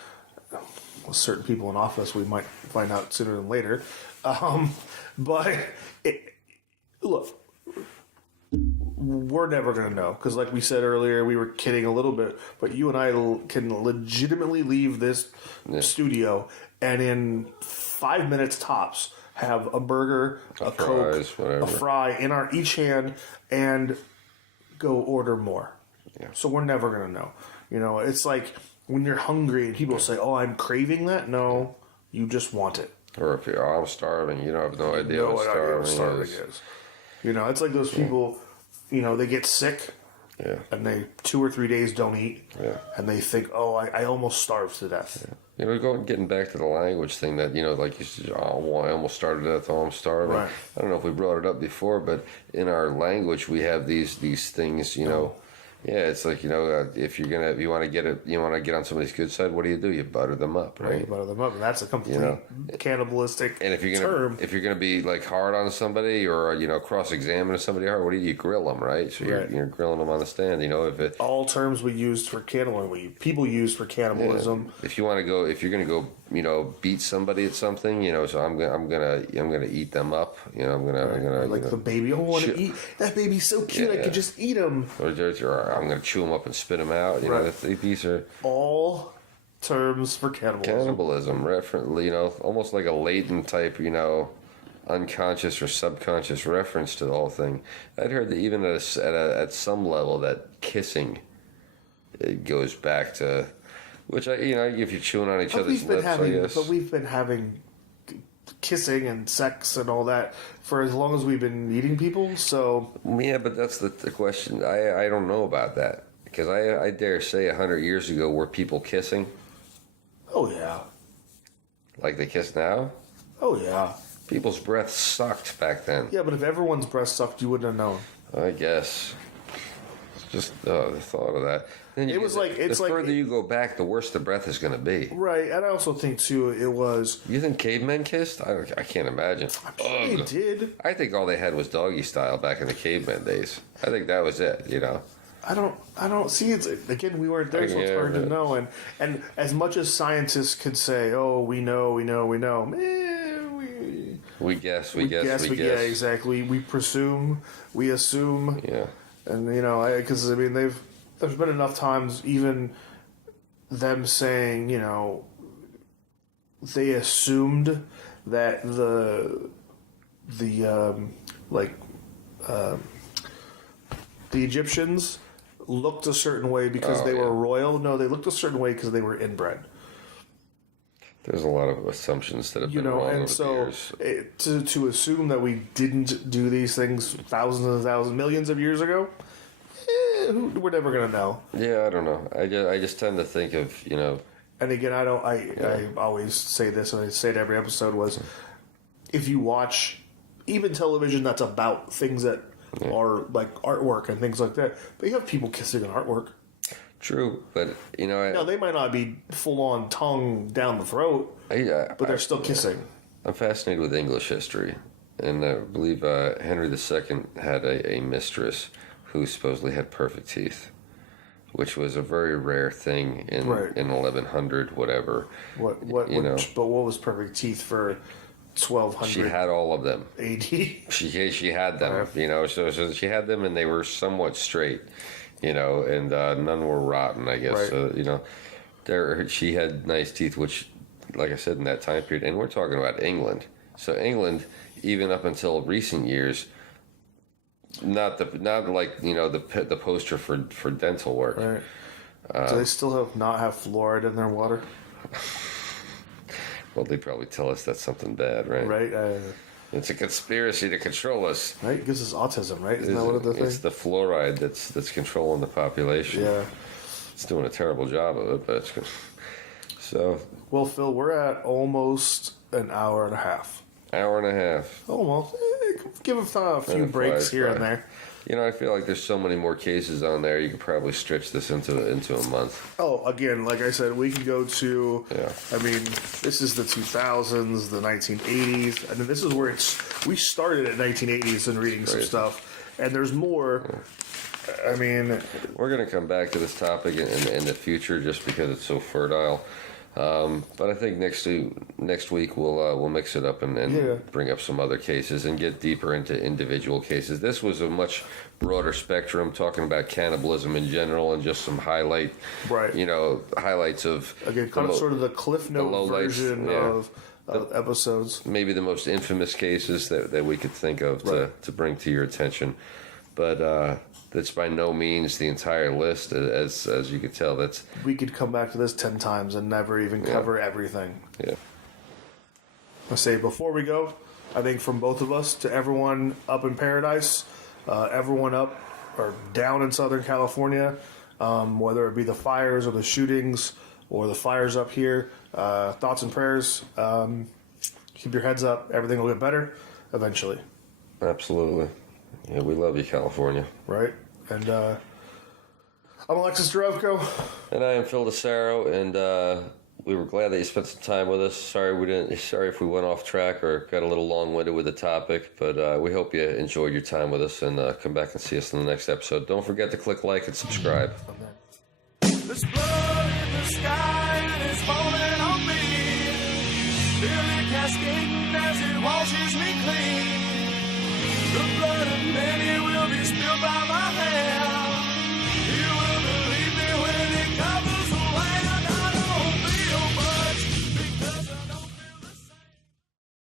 With certain people in office, we might find out sooner than later. But look, we're never going to know because, like we said earlier, we were kidding a little bit, but you and I can legitimately leave this studio and in 5 minutes tops have a burger, a fries, Coke, whatever. a fry in our each hand and go order more. Yeah. So we're never going to know. It's like when you're hungry and people say, "Oh, I'm craving that." No, you just want it. Or if you're, I'm starving, you don't have no idea what starving is. It's like those people, they get sick Yeah. and they 2 or 3 days don't eat. Yeah. And they think, "Oh, I almost starved to death." Getting back to the language thing that, like you said, well, I almost started to death, I'm starving. Right. I don't know if we brought it up before, but in our language, we have these things, Yeah, it's like, if you want to get on somebody's good side, what do? You butter them up, right? You butter them up, and that's a complete cannibalistic And if you're gonna be like hard on somebody or cross-examine somebody hard, what do? You grill them, right? So you're grilling them on the stand. If it all terms we used for cannibalism, people use for cannibalism. if you're gonna go beat somebody at something, so I'm gonna eat them up. I'm gonna Like the baby, I want to eat that baby's so cute. I could just eat him. Or I'm gonna chew them up and spit them out. These are All terms for cannibalism. almost like a latent type, unconscious or subconscious reference to the whole thing. I'd heard that even at some level that kissing, it goes back to, which if you're chewing on each other's lips, I guess. But we've been having kissing and sex and all that for as long as we've been eating people. So Yeah, but that's the question. I don't know about that because I dare say 100 years ago were people kissing oh yeah, like they kiss now? oh yeah, People's breath sucked back then. yeah. But if everyone's breath sucked, you wouldn't have known. I guess. Just the thought of that. Then the further you go back, the worse the breath is going to be. Right, and I also think too it was. You think cavemen kissed? I can't imagine. They did. I think all they had was doggy style back in the caveman days. I think that was it. I don't see it again. We weren't there, so it's hard to know. And as much as scientists could say, "Oh, we know," we guess. Yeah, exactly. We presume, we assume. Yeah. And because there's been enough times, even them saying, they assumed that the Egyptians looked a certain way because they were royal. No, they looked a certain way because they were inbred. There's a lot of assumptions that have been wrong and over so the years. To assume that we didn't do these things thousands and thousands, millions of years ago, we're never gonna know. Yeah, I don't know. I just tend to think of And again, I always say this, and I say it every episode was, if you watch even television that's about things that or like artwork and things like that. But you have people kissing in artwork. True, but you know, Now, they might not be full on tongue down the throat, but they're still kissing. I'm fascinated with English history, and I believe Henry II had a mistress who supposedly had perfect teeth, which was a very rare thing in 1100, whatever. But what was perfect teeth for 1200? She had all of them. AD. She had them, you know. So she had them, and they were somewhat straight, you know, and none were rotten, I guess. Right. So, you know, she had nice teeth, which, like I said, in that time period, and we're talking about England. So England, even up until recent years, not like, you know, the poster for dental work. Right. Do they still not have fluoride in their water? Well, they probably tell us that's something bad, right? Right. It's a conspiracy to control us. Right. It gives us autism, right? Isn't that one of the things? It's the fluoride that's controlling the population. Yeah. It's doing a terrible job of it, but it's good. So. Well, Phil, we're at almost an hour and a half. Hour and a half. Almost. Give it a few breaks here and there. You know, I feel like there's so many more cases on there. You could probably stretch this into a month. Oh, again, like I said, we could go to. Yeah. I mean, this is the 2000s, the 1980s. I mean, this is where we started at 1980s and reading some stuff, and there's more. Yeah. I mean, we're going to come back to this topic in the future just because it's so fertile. But I think next week we'll mix it up and bring up some other cases and get deeper into individual cases. This was a much broader spectrum, talking about cannibalism in general and just some highlights of again, kind of sort of the Cliff Note version of episodes. Maybe the most infamous cases that we could think of to bring to your attention, but. That's by no means the entire list, as you could tell. We could come back to this 10 times and never even cover everything. Yeah. I say before we go, I think from both of us to everyone up in Paradise, everyone up or down in Southern California, whether it be the fires or the shootings or the fires up here, thoughts and prayers. Keep your heads up. Everything will get better eventually. Absolutely. Yeah, we love you, California. Right. And I'm Alexis Dorevko. And I am Phil DeSaro, and we were glad that you spent some time with us. Sorry if we went off track or got a little long-winded with the topic, but we hope you enjoyed your time with us, and come back and see us in the next episode. Don't forget to click like and subscribe. There's blood in the sky and it's falling on me. Feel it cascading as it washes me clean. The blood of many will be spilled by my hand.